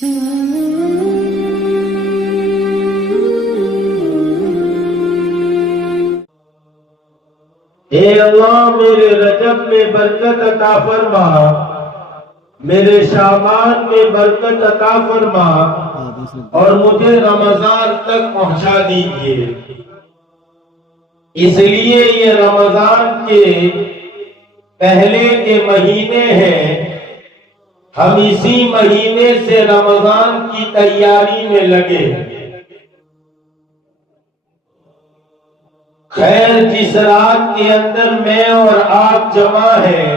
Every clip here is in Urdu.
اے اللہ میرے رجب میں برکت عطا فرما، میرے شعبان میں برکت عطا فرما اور مجھے رمضان تک پہنچا دیجیے۔ اس لیے یہ رمضان کے پہلے کے مہینے ہیں، ہم اسی مہینے سے رمضان کی تیاری میں لگے۔ خیر جس رات کے اندر میں اور آپ جمع ہیں،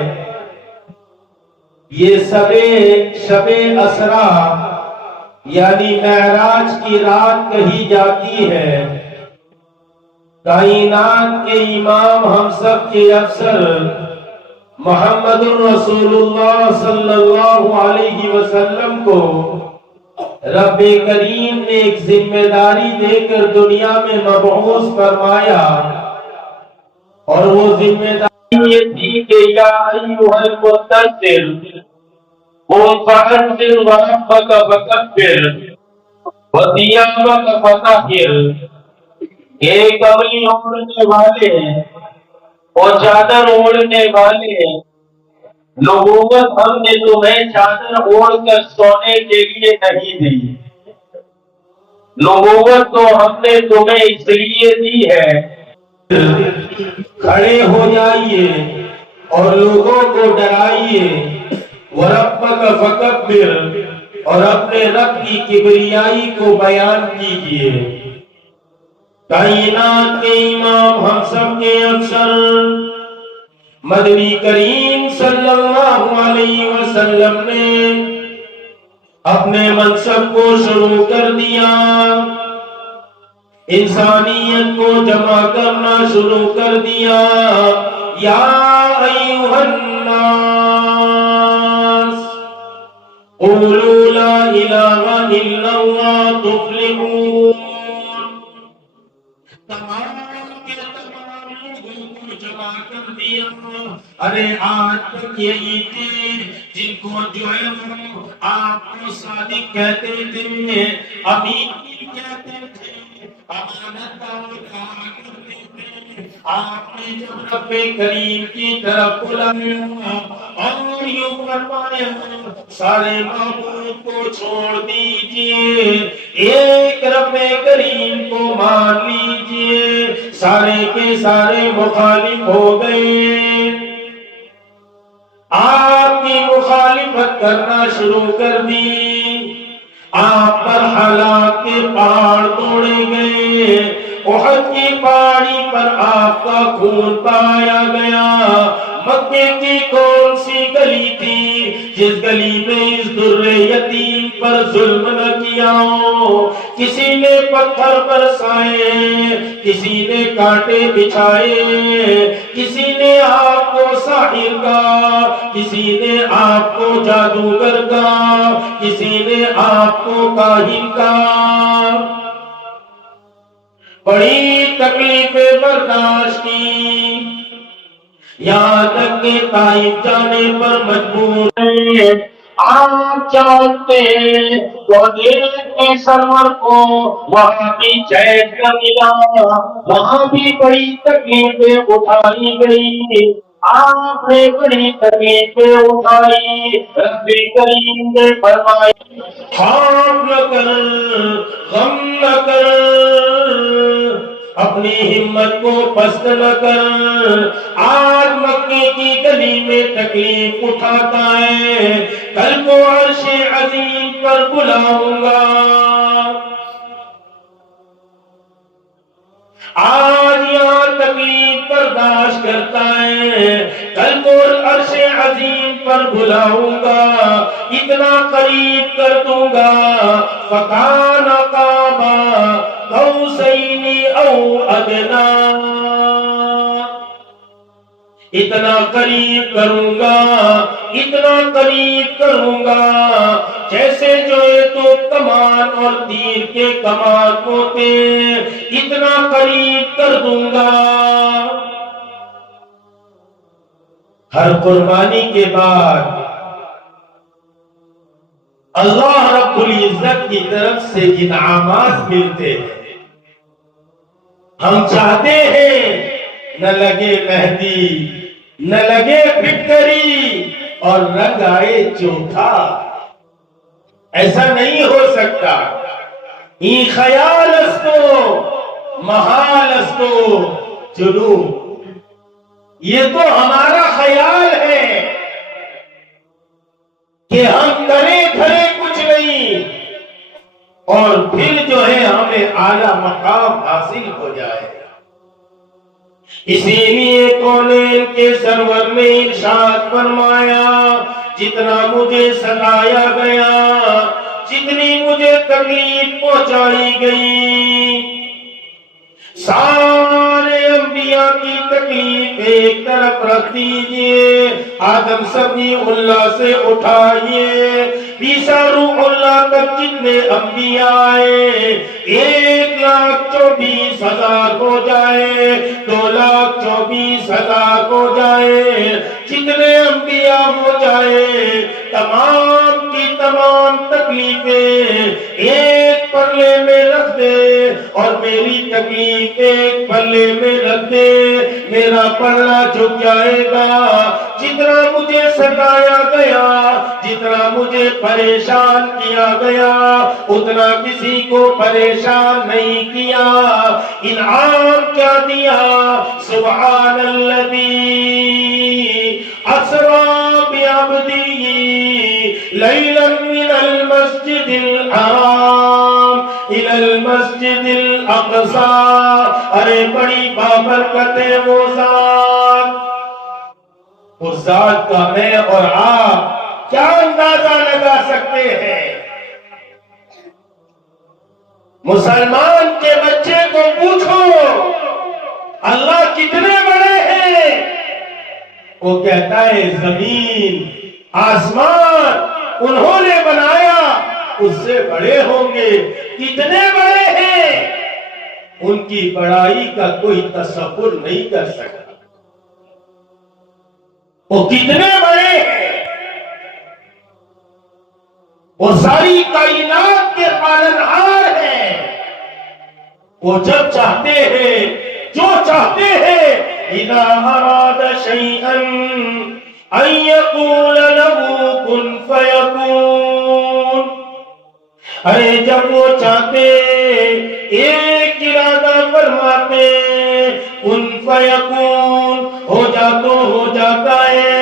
یہ شب اسرا یعنی معراج کی رات کہی جاتی ہے۔ کائنات کے امام ہم سب کے افسر محمد الرسول اللہ صلی اللہ علیہ وسلم کو رب کریم نے ایک ذمہ داری دے کر دنیا میں مبعوث فرمایا، اور وہ ذمہ داری یہ تھی کہ یا ایھا المدثر قم فانذر وربک فکبر وثیابک فطہر۔ اے کملی اوڑھنے والے اور چادر اوڑھنے والے، نبوت ہم نے تمہیں چادر اوڑھ کر سونے کے لیے نہیں دی، نبوت تو ہم نے تمہیں اس لیے دی ہے۔ کھڑے ہو جائیے اور لوگوں کو ڈرائیے، وَرَبَّكَ فَكَبِّرْ، اور اپنے رب کی کبریائی کو بیان کیجیے۔ کائنات کے امام ہم سب کے افسر مدنی کریم صلی اللہ علیہ وسلم نے اپنے منصب کو شروع کر دیا، انسانیت کو جمع کرنا شروع کر دیا۔ یا ایھا الناس قولوا لا الہ الا اللہ تفلحون۔ جمع کر دیا۔ ارے آج تک یہی تھے جن کو جو ہے آپ کو صادق کہتے تھے، امین کہتے تھے، امانت دار کہا کرتے تھے۔ آپ نے جب رب کریم کی طرف بلایا اور یوں فرمایا سارے معبود کو چھوڑ دیجئے، ایک رب کریم کو مان لیجئے، سارے کے سارے مخالف ہو گئے، آپ کی مخالفت کرنا شروع کر دی، آپ پر ہلاک کے پہاڑ توڑے گئے، احد کی پہاڑی پر آپ کا خون پایا گیا۔ مکے کی کون سی گلی تھی جس گلی میں اس در یتیم پر ظلم نہ کیا ہو؟ کسی نے پتھر برسائے، کسی نے کانٹے بچھائے، کسی نے آپ کو ساحر کا، کسی نے آپ کو جادوگر کا، کسی نے آپ کو کاہن کا۔ بڑی تکلیفیں برداشت کی، یہاں تک کہ طائف جانے پر مجبور ہیں۔ آپ جانتے ہیں تو دیکھنے سرور کو وہاں بھی چین کا ملا، وہاں بھی بڑی تکلیفیں اٹھائی گئی، آپ نے بڑی تکلیفیں اٹھائی۔ رب کریم نے فرمایا خوف نہ کر، غم نہ کر، اپنی ہمت کو پست نہ کر۔ آج مکے کی گلی میں تکلیف اٹھاتا ہے، کل کو عرش عظیم پر بلاؤں گا۔ آج یہاں تکلیف برداشت کرتا ہے، کل کو عرش عظیم پر بلاؤں گا، اتنا قریب کر دوں گا۔ فَكَانَ قَابَ قَوْسَيْنِ أَوْ أَدْنَىٰ، اتنا قریب کروں گا، اتنا قریب کروں گا، جیسے جو تو کمان اور تیر کے کمان ہوتے، اتنا قریب کر دوں گا۔ ہر قربانی کے بعد اللہ رب رب العزت کی طرف سے انعامات ملتے ہیں۔ ہم چاہتے ہیں نہ لگے مہندی، نہ لگے پھٹکری اور رنگ آئے چوتھا، ایسا نہیں ہو سکتا۔ ای خیال استو محال استو جنوب، یہ تو ہمارا خیال ہے کہ ہم کریں کھڑے کچھ نہیں اور پھر جو ہے ہمیں اعلیٰ مقام حاصل ہو جائے گا۔ اسی لیے کونین کے سرور نے ارشاد فرمایا، جتنا مجھے ستایا گیا، جتنی مجھے تکلیف پہنچائی گئی، سارے انبیاء کی تکلیف ایک طرف رکھ دیجئے، آدم سبی اللہ سے اٹھائیے، عیسیٰ روح اللہ تک جتنے انبیاء آئے 1,24,000 ہو جائے، 2,24,000 ہو جائے، جتنے انبیاء ہو جائے، تمام کی تمام تکلیفیں ایک پلے میں رکھ دے اور میری تکلیف ایک پلے میں رکھ دے، میرا پلہ جھک جائے گا۔ جتنا مجھے ستایا گیا، جتنا مجھے پریشان کیا گیا، اتنا کسی کو پریشان نہیں کیا۔ انعام کیا دیا؟ سبحان الذی اسری بعبدہ لیلا من المسجد الحرام الى المسجد الاقصی۔ ارے بڑی بابرکت ہے وہ ذات، اس ذات کا میں اور آپ کیا اندازہ لگا سکتے ہیں؟ مسلمان کے بچے کو پوچھو اللہ کتنے بڑے ہیں، وہ کہتا ہے زمین آسمان انہوں نے بنایا اس سے بڑے ہوں گے۔ کتنے بڑے ہیں، ان کی بڑائی کا کوئی تصور نہیں کر سکتا۔ وہ کتنے بڑے ہیں، وہ ساری کائنات کے پالنہار ہیں۔ وہ جب چاہتے ہیں، جو چاہتے ہیں، اذا اراد شیئا ان یقول له کن فیکون، ارے جب وہ چاہتے ایک ارادہ فرماتے کن فیکون، ہو جا تو ہو جاتا ہے۔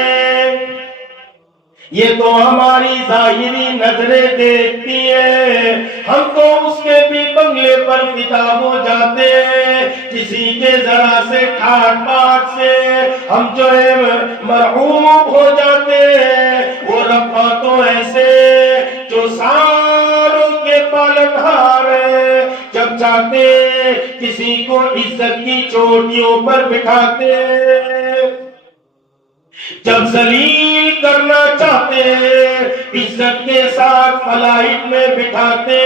یہ تو ہماری ظاہری نظریں دیکھتی ہے، ہم تو اس کے بھی بنگلے پر فدا ہو جاتے ہیں، کسی کے ذرا سے ٹھاٹ باٹ سے ہم جو ہے مرعوب ہو جاتے ہیں۔ وہ رب تو ایسے جو ساروں کے پالنہار ہے، جب چاہتے کسی کو عزت کی چوٹیوں پر بٹھاتے، جب ذلیل کرنا چاہتے عزت کے ساتھ فلائٹ میں بٹھاتے۔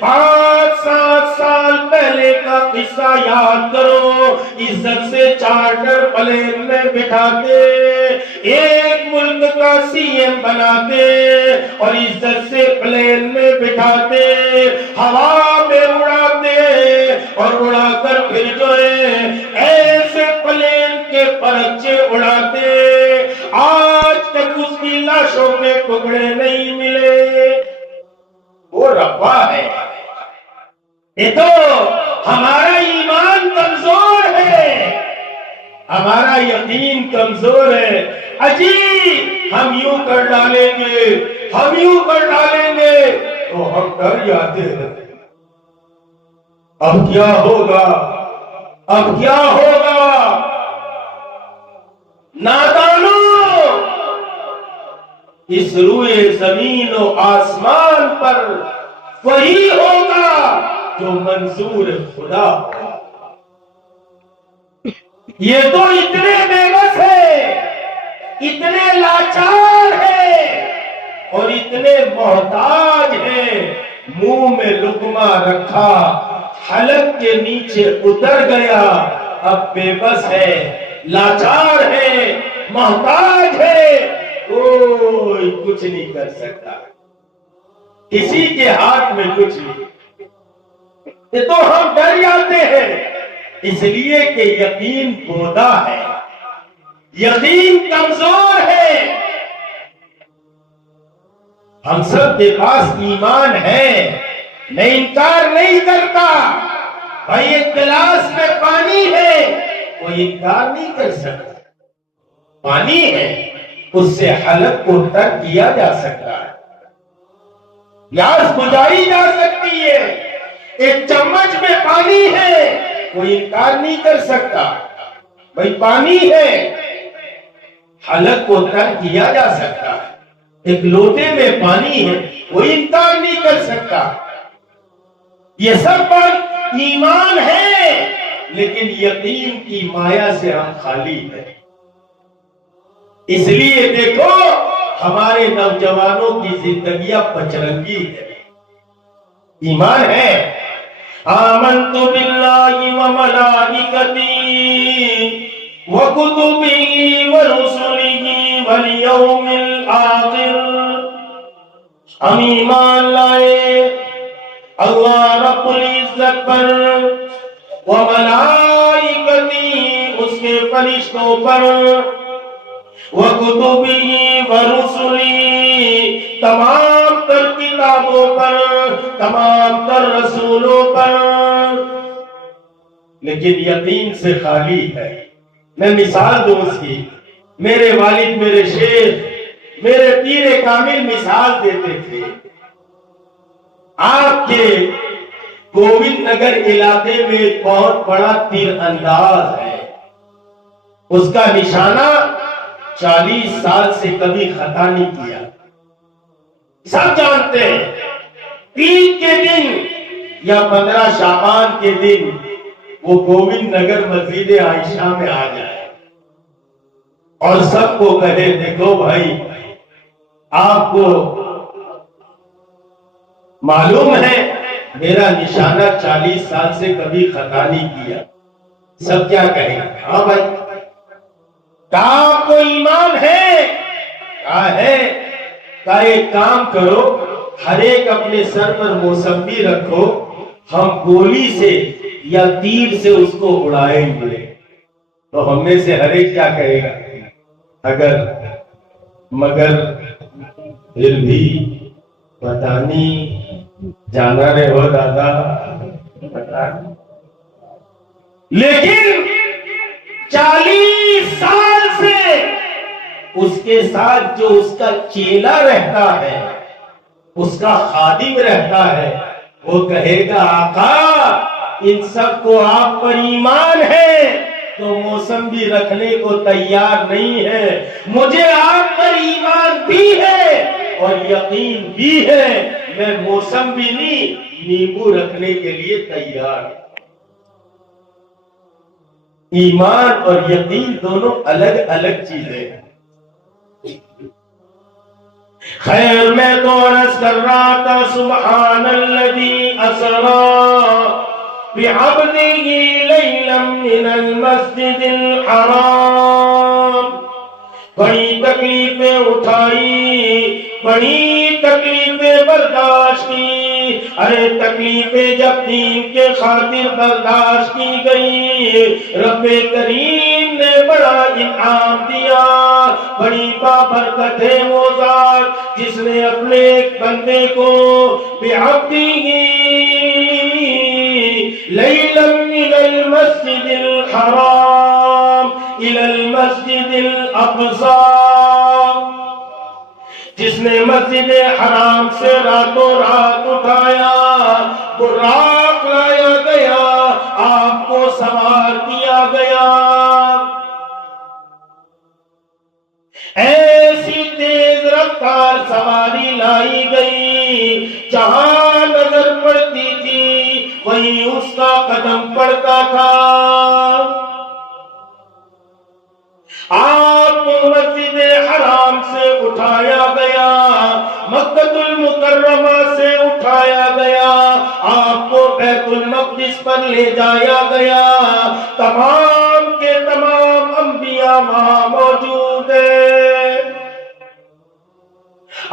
5-7 سال پہلے کا قصہ یاد کرو، عزت سے چارٹر پلین میں بٹھاتے، ایک ملک کا سی ایم بناتے اور عزت سے پلین میں بٹھاتے، ہوا میں اڑاتے اور اڑا کر پھر جو ہے ایسے پلین کے پرچے اڑاتے۔ آج تک اس کی لاشوں کے ٹکڑے نہیں ملے۔ وہ ربا ہے۔ یہ تو ہمارا ایمان کمزور ہے، ہمارا یقین کمزور ہے۔ اجی ہم یوں کر ڈالیں گے، ہم یوں کر ڈالیں گے، تو ہم ڈر جاتے ہیں۔ اب کیا ہوگا، اب کیا ہوگا؟ نادانو، اس روئے زمین و آسمان پر وہی ہوگا جو منظور خدا ہوگا۔ یہ تو اتنے بے بس ہے، اتنے لاچار ہیں اور اتنے محتاج ہیں، منہ میں لقمہ رکھا، حلق کے نیچے اتر گیا، اب بے بس ہے، لاچار ہے، محتاج ہے، کوئی کچھ نہیں کر سکتا۔ کسی کے ہاتھ میں کچھ نہیں. یہ تو ہم ڈر جاتے ہیں اس لیے کہ یقین بودا ہے، یقین کمزور ہے. ہم سب کے پاس ایمان ہے، میں انکار نہیں کرتا. بھائی ایک گلاس میں پانی ہے، کوئی انکار نہیں کر سکتا. پانی ہے، اس سے حلق کو تر کیا جا سکتا ہے، پیاس بجھائی جا سکتی ہے. ایک چمچ میں پانی ہے، کوئی انکار نہیں کر سکتا. بھائی پانی ہے، حلق کو تر کیا جا سکتا ہے. ایک لوٹے میں پانی ہے، کوئی انکار نہیں کر سکتا. یہ سب پر ایمان ہے، لیکن یقین کی مایا سے ہم خالی ہیں. اس لیے دیکھو ہمارے نوجوانوں کی زندگیاں پچرنگی ہے. ایمان ہے، آمنت باللہ وملائکتہ وکتبہ ورسلہ والیوم الآخر. ہم ایمان لائے اللہ رب العزت پر، وملائکتہ اس کے فرشتوں پر، وَكُتُبِهِ وَرُسُلِهِ تمام تر کتابوں پر، تمام تر رسولوں پر. لیکن یقین سے خالی ہے. میں مثال دوں اس کی. میرے والد، میرے شیخ، میرے پیر کامل مثال دیتے تھے. آپ کے گوبند نگر علاقے میں ایک بہت بڑا تیر انداز ہے. اس کا نشانہ 40 سال سے کبھی خطا نہیں کیا. سب جانتے ہیں 3 کے دن یا 15 شعبان کے دن وہ گوبند نگر مسجد عائشہ میں آ جائے اور سب کو کہے دیکھو بھائی آپ کو معلوم ہے میرا نشانہ 40 سال سے کبھی خطا نہیں کیا. سب کیا کہیں؟ ہاں بھائی. آپ کو ایمان ہے؟ کہا ہے. کہا ایک کام کرو، ہر ایک اپنے سر پر موسمی رکھو، ہم گولی سے یا تیر سے اس کو اڑائیں گے. تو ہم میں سے ہر ایک کیا کہے گا؟ اگر مگر پھر بھی پتہ نہیں، جانا رہے ہو دادا پتہ نہیں. لیکن 40 سال سے اس کے ساتھ جو اس کا چیلا رہتا ہے، اس کا خادم رہتا ہے، وہ کہے گا آقا ان سب کو آپ پر ایمان ہے تو موسم بھی رکھنے کو تیار نہیں ہے. مجھے آپ پر ایمان بھی ہے اور یقین بھی ہے، میں موسم بھی نہیں نیمبو رکھنے کے لیے تیار ہوں. ایمان اور یقین دونوں الگ الگ چیزیں ہیں. خیر میں تو عرض کر رہا تھا سبحان الذی اسری بعبدہ لیلا من المسجد الحرام. بڑی تکلیفیں اٹھائی، بڑی تکلیفیں برداشت کی. ارے تکلیفیں جب دین کے خاطر برداشت کی گئی، رب کریم نے بڑا انعام دیا. بڑی بابرکت ہے وہ ذات جس نے اپنے ایک بندے کو بعبدہ لیلا من المسجد الحرام الى المسجد الاقصى، جس نے مسجد حرام سے راتوں رات اٹھایا، براق لایا گیا، آپ کو سوار کیا گیا. ایسی تیز رفتار سواری لائی گئی، جہاں نظر پڑتی تھی وہیں اس کا قدم پڑتا تھا. آپ کو مسجد حرام سے اٹھایا گیا، مکہ المکرمہ سے اٹھایا گیا، آپ کو بیت المقدس پر لے جایا گیا. تمام کے تمام انبیاء وہاں موجود ہیں.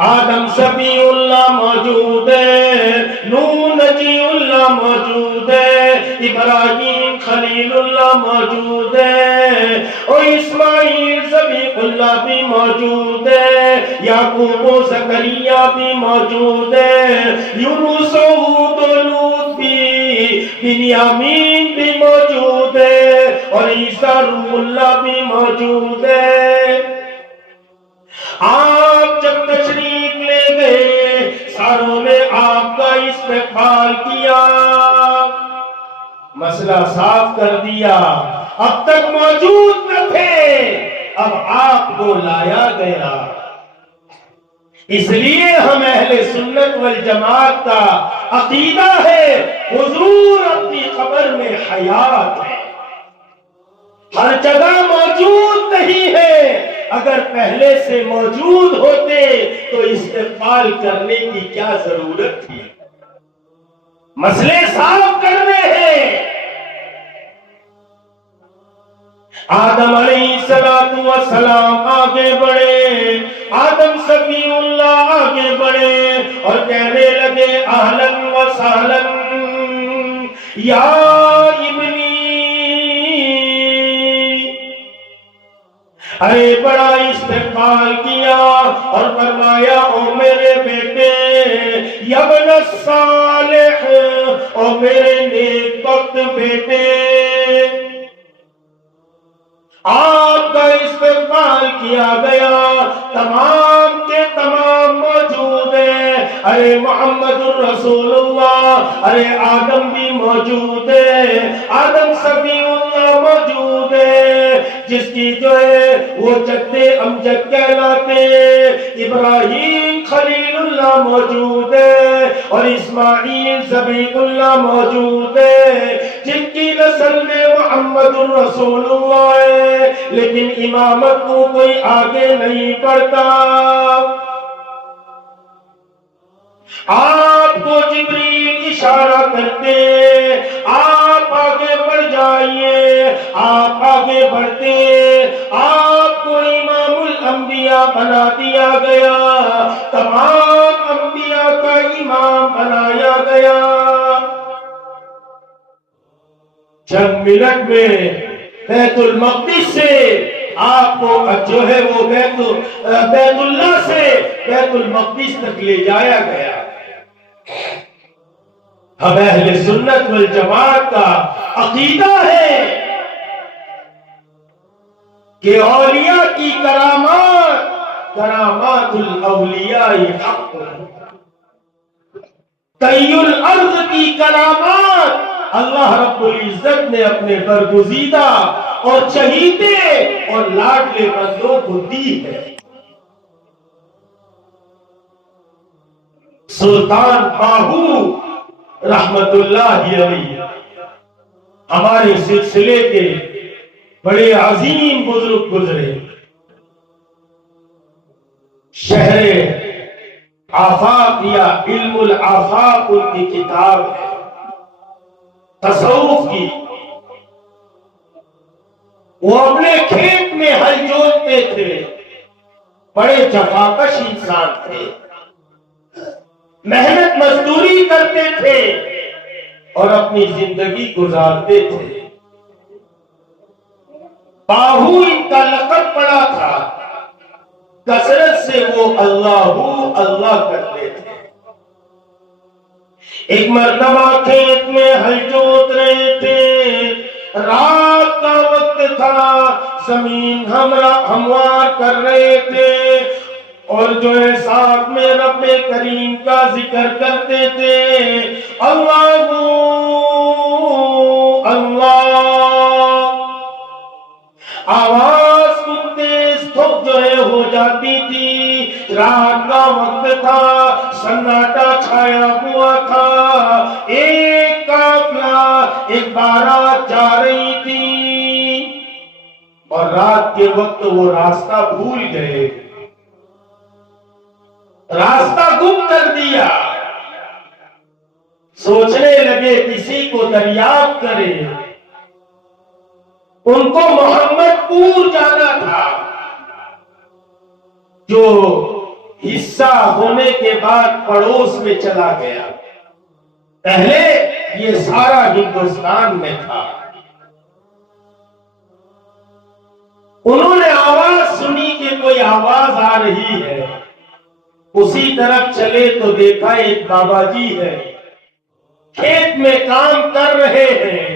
آدم صفی اللہ موجود ہے، نوح نجی اللہ موجود ہے، ابراہیم خلیل اللہ موجود ہے، اور اسماعیل ذبیح اللہ بھی موجود ہے، یعقوب و زکریا بھی موجود ہے، یونس و ہود و لوط بھی، بنیامین بھی موجود ہے، اور عیسیٰ روح اللہ بھی موجود ہے۔ آپ جب تشریف لے گئے ساروں نے آپ کا استقبال کیا، مسئلہ صاف کر دیا، اب تک موجود نہ تھے، اب آپ کو لایا گیا۔ اس لیے ہم اہل سنت والجماعت کا عقیدہ ہے حضور اپنی قبر میں حیات ہے، ہر جگہ موجود نہیں ہے، اگر پہلے سے موجود ہوتے تو استقبال کرنے کی کیا ضرورت تھی؟ مسئلے صاف کرنے ہیں۔ آدم علیہ السلام آگے بڑھے، آدم صفی اللہ آگے بڑھے اور کہنے لگے اہلاً و سہلاً یا ابنی، ارے بڑا استقبال کیا اور فرمایا او میرے بیٹے، یا ابن الصالح، او میرے نیک بخت بیٹے۔ آپ کا استقبال کیا گیا، تمام کے تمام موجود ہیں، ارے محمد الرسول اللہ، ارے آدم بھی موجود ہے، آدم صفی اللہ موجود ہے، جس کی جو ہے وہ جد امجد کہلاتے، ابراہیم خلیل اللہ موجود ہے، اور اسماعیل ذبیح اللہ موجود ہے، جن کی نسل میں محمد الرسول اللہ ہے، لیکن امامت کو کوئی آگے نہیں بڑھتا۔ آپ کو جبریل اشارہ کرتے، آپ آگے بڑھ جائیے، آپ آگے بڑھتے، آپ کو امام الانبیاء بنا دیا گیا، تمام انبیاء کا امام بنایا گیا۔ چند منٹ میں بیت المقدس سے آپ کو جو ہے وہ بیت اللہ سے بیت المقدس تک لے جایا گیا۔ ہم اہل سنت والجماعت کا عقیدہ ہے کہ اولیاء کی کرامات، کرامات الاولیاء حق، طی الارض کی کرامات اللہ رب العزت نے اپنے برگزیدہ اور چہیتے اور لاڈلے بندوں کو دی ہے۔ سلطان باہو رحمت اللہ علیہ ہمارے سلسلے کے بڑے عظیم بزرگ گزرے، شہر آفاق یا علم الآفاق ان کی کتاب ہے، تصوف کی۔ وہ اپنے کھیت میں ہل جوتتے تھے، بڑے جفاکش انسان تھے، محنت مزدوری کرتے تھے اور اپنی زندگی گزارتے تھے۔ باہو ان کا لقب پڑا تھا، کثرت سے وہ اللہ کرتے تھے۔ ایک مرتبہ کھیت میں ہل جوت رہے تھے، رات کا وقت تھا، زمین ہموار کر رہے تھے، اور جو ہے ساتھ میں رب کریم کا ذکر کرتے تھے، اللہ اللہ، آواز کو تیز جو ہے ہو جاتی تھی۔ رات کا وقت تھا، سناٹا چھایا ہوا تھا، ایک قافلہ ایک بارات جا رہی تھی، اور رات کے وقت وہ راستہ بھول گئے، راستہ گم کر دیا۔ سوچنے لگے کسی کو دریافت کرے، ان کو محمد پور جانا تھا، جو حصہ ہونے کے بعد پڑوس میں چلا گیا. پہلے یہ سارا ہندوستان میں تھا. انہوں نے آواز سنی کہ کوئی آواز آ رہی ہے. اسی طرف چلے تو دیکھا ایک بابا جی ہے, کھیت میں کام کر رہے ہیں.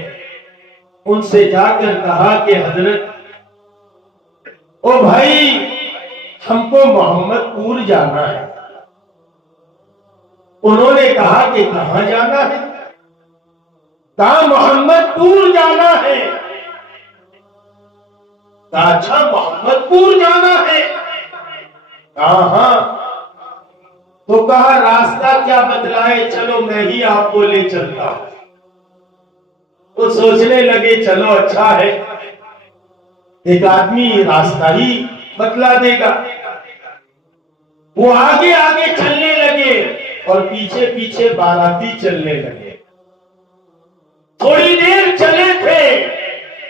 ان سے جا کر کہا کہ حضرت او بھائی, ہم کو محمد پور جانا ہے. انہوں نے کہا کہ کہاں جانا ہے؟ کہا محمد پور جانا ہے. کہا اچھا محمد پور جانا ہے؟ کہا ہاں. تو کہا راستہ کیا بتلائے, چلو میں ہی آپ کو لے چلتا ہوں. وہ سوچنے لگے چلو اچھا ہے, ایک آدمی راستہ ہی بتلا دے گا. وہ آگے آگے چلنے لگے اور پیچھے پیچھے باراتی چلنے لگے. تھوڑی دیر چلے تھے,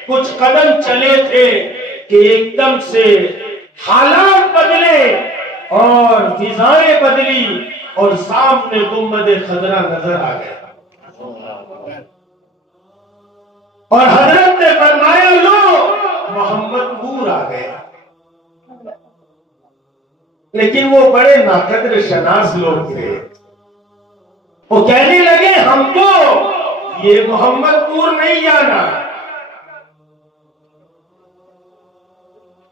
کچھ قدم چلے تھے کہ ایک دم سے حالات بدلے اور فضائیں بدلی اور سامنے گنبد خضرا نظر آ گیا. اور حضرت نے فرمایا لو محمد پور آ گیا. لیکن وہ بڑے ناقدر شناس لوگ تھے. وہ کہنے لگے ہم کو یہ محمد پور نہیں جانا.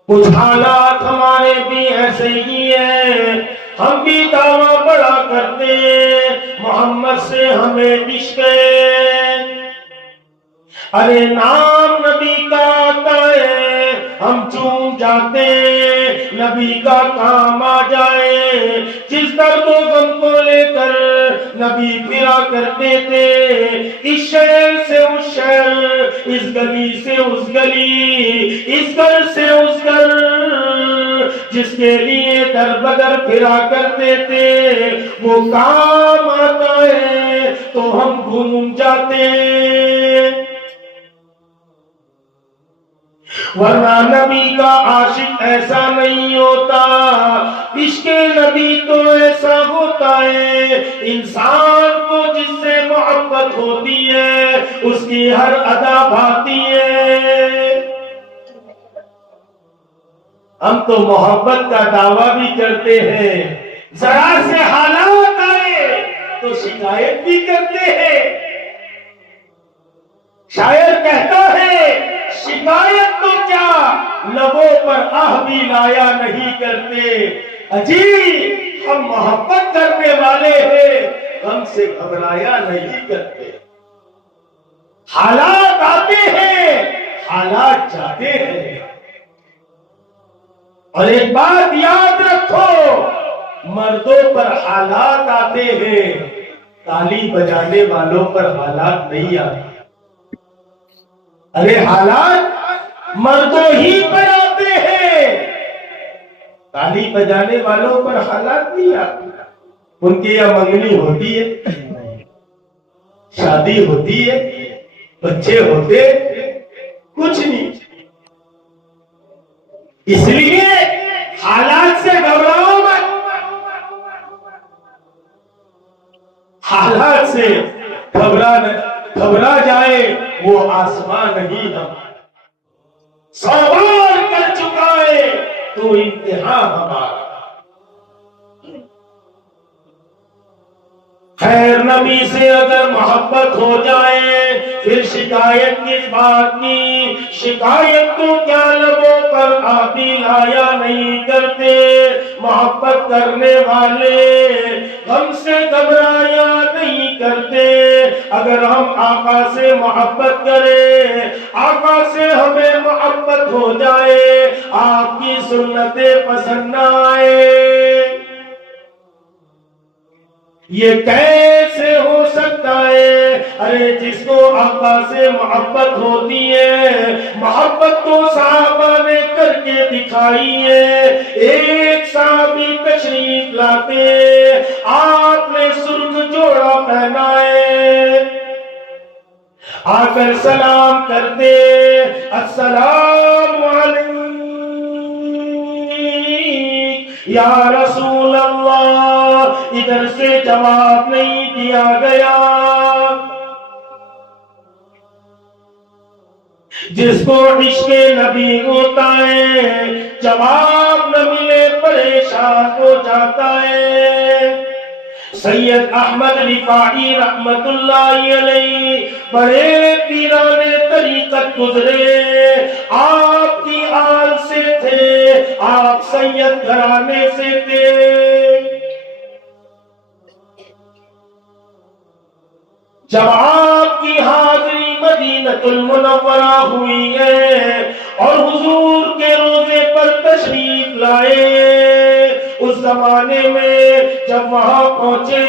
کچھ حالات ہمارے بھی ایسے ہی ہیں, ہم بھی دعویٰ بڑا کرتے محمد سے ہمیں عشق ہے. ارے نام نبی کا آتا ہے ہم چوم جاتے, نبی کا کام آ جائے. جس درد و غم کو لے کر نبی پھرا کرتے تھے, اس شہر سے اس شہر, اس گلی سے اس گلی, اس گھر سے اس گھر, جس کے لیے در بدر پھرا کرتے تھے وہ کام آتا ہے تو ہم گھوم جاتے. ورنہ نبی کا عاشق ایسا نہیں ہوتا. عشق نبی تو ایسا ہوتا ہے انسان کو جس سے محبت ہوتی ہے اس کی ہر ادا بھاتی ہے. ہم تو محبت کا دعویٰ بھی کرتے ہیں, ذرا سے حالات آئے تو شکایت بھی کرتے ہیں. شاعر کہتا ہے شکایت تو کیا لبوں پر آہ بھی لایا نہیں کرتے. اجی ہم محبت کرنے والے ہیں, ہم سے گھبرایا نہیں کرتے. حالات آتے ہیں, حالات جاتے ہیں. اور ایک بات یاد رکھو, مردوں پر حالات آتے ہیں, تالی بجانے والوں پر حالات نہیں آتے. ارے حالات مردوں ہی پر آتے ہیں, تالی بجانے والوں پر حالات نہیں آتے. ان کی یہاں منگنی ہوتی ہے, شادی ہوتی ہے, بچے ہوتے, کچھ نہیں. اس لیے حالات سے گھبراؤ مت. حالات سے گھبرا جائے وہ آسمان نہیں ہم. سوال کر چکا ہے تو انتہا ہمارا. خیر نبی سے اگر محبت ہو جائے پھر شکایت کس بات کی. شکایت تو کیا لبوں پر آبی لایا نہیں کرتے. محبت کرنے والے غم سے گھبرایا نہیں کرتے. اگر ہم آقا سے محبت کریں, آقا سے ہمیں محبت ہو جائے, آپ کی سنتیں پسند نہ آئے, یہ کیسے ہو سکتا ہے؟ ارے جس کو آقا سے محبت ہوتی ہے, محبت تو صحابہ نے کر کے دکھائی ہے. ایک صحابی تشریف لاتے, آپ نے سرخ جوڑا پہنا ہے, آ کر سلام کرتے, السلام علیکم یا رسول رسول اللہ، ادھر سے جواب نہیں دیا گیا۔ جس کو عشق نبی ہوتا ہے جواب نہ ملے پریشان ہو جاتا ہے۔ سید احمد رفاعی رحمت اللہ علیہ بڑے پیران طریقت گزرے، آپ کی آل سے تھے، آپ سید گھرانے سے تھے۔ جب آپ کی حاضری مدینہ المنورہ ہوئی ہے اور حضور کے روزے پر تشریف لائے، اس زمانے میں جب وہاں پہنچے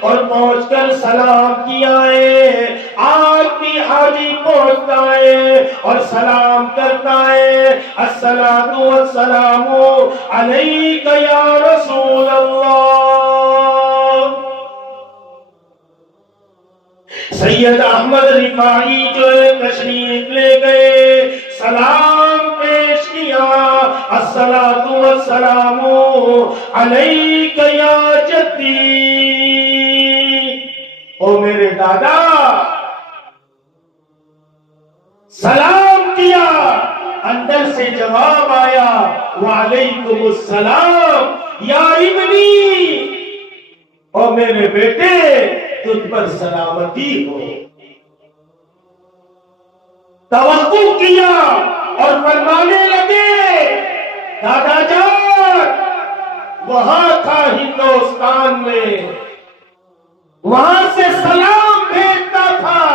اور پہنچ کر سلام کیا ہے، آپ بھی حاجی پہنچتا ہے اور سلام کرتا ہے، الصلاۃ والسلام علیک یا رسول اللہ۔ سید احمد رفاعی جو تشریف لے گئے، سلام پیش کیا، الصلاۃ والسلام علیک یا جدی، او میرے دادا، سلام کیا، اندر سے جواب آیا وعلیکم السلام یا ابنی، او میرے بیٹے تجھ پر سلامتی ہو۔ توقع کیا اور فرمانے لگے، دادا جان وہاں تھا ہندوستان میں، وہاں سے سلام بھیجتا تھا،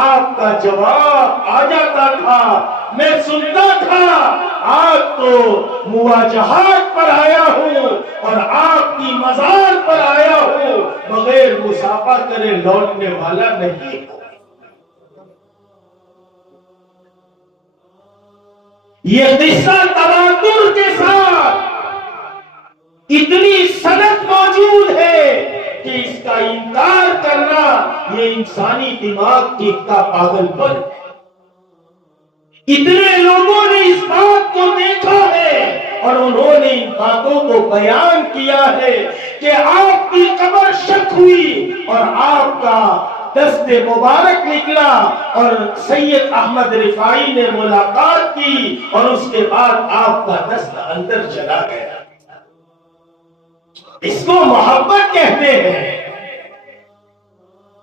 آپ کا جواب آ جاتا تھا، میں سنتا تھا۔ آج تو مواجہات پر آیا ہوں اور آپ کی مزار پر آیا ہوں، بغیر مسافہ کرے لوٹنے والا نہیں ہوں۔ یہ قصہ تواتر کے ساتھ اتنی سند موجود ہے کہ اس کا انکار کرنا یہ انسانی دماغ کی کا پاگل پن ہے۔ اتنے لوگوں نے اس بات کو دیکھا ہے اور انہوں نے ان باتوں کو بیان کیا ہے کہ آپ کی قبر شک ہوئی اور آپ کا دست مبارک نکلا اور سید احمد رفاعی نے ملاقات کی اور اس کے بعد آپ کا دست اندر چلا گیا۔ اس کو محبت کہتے ہیں،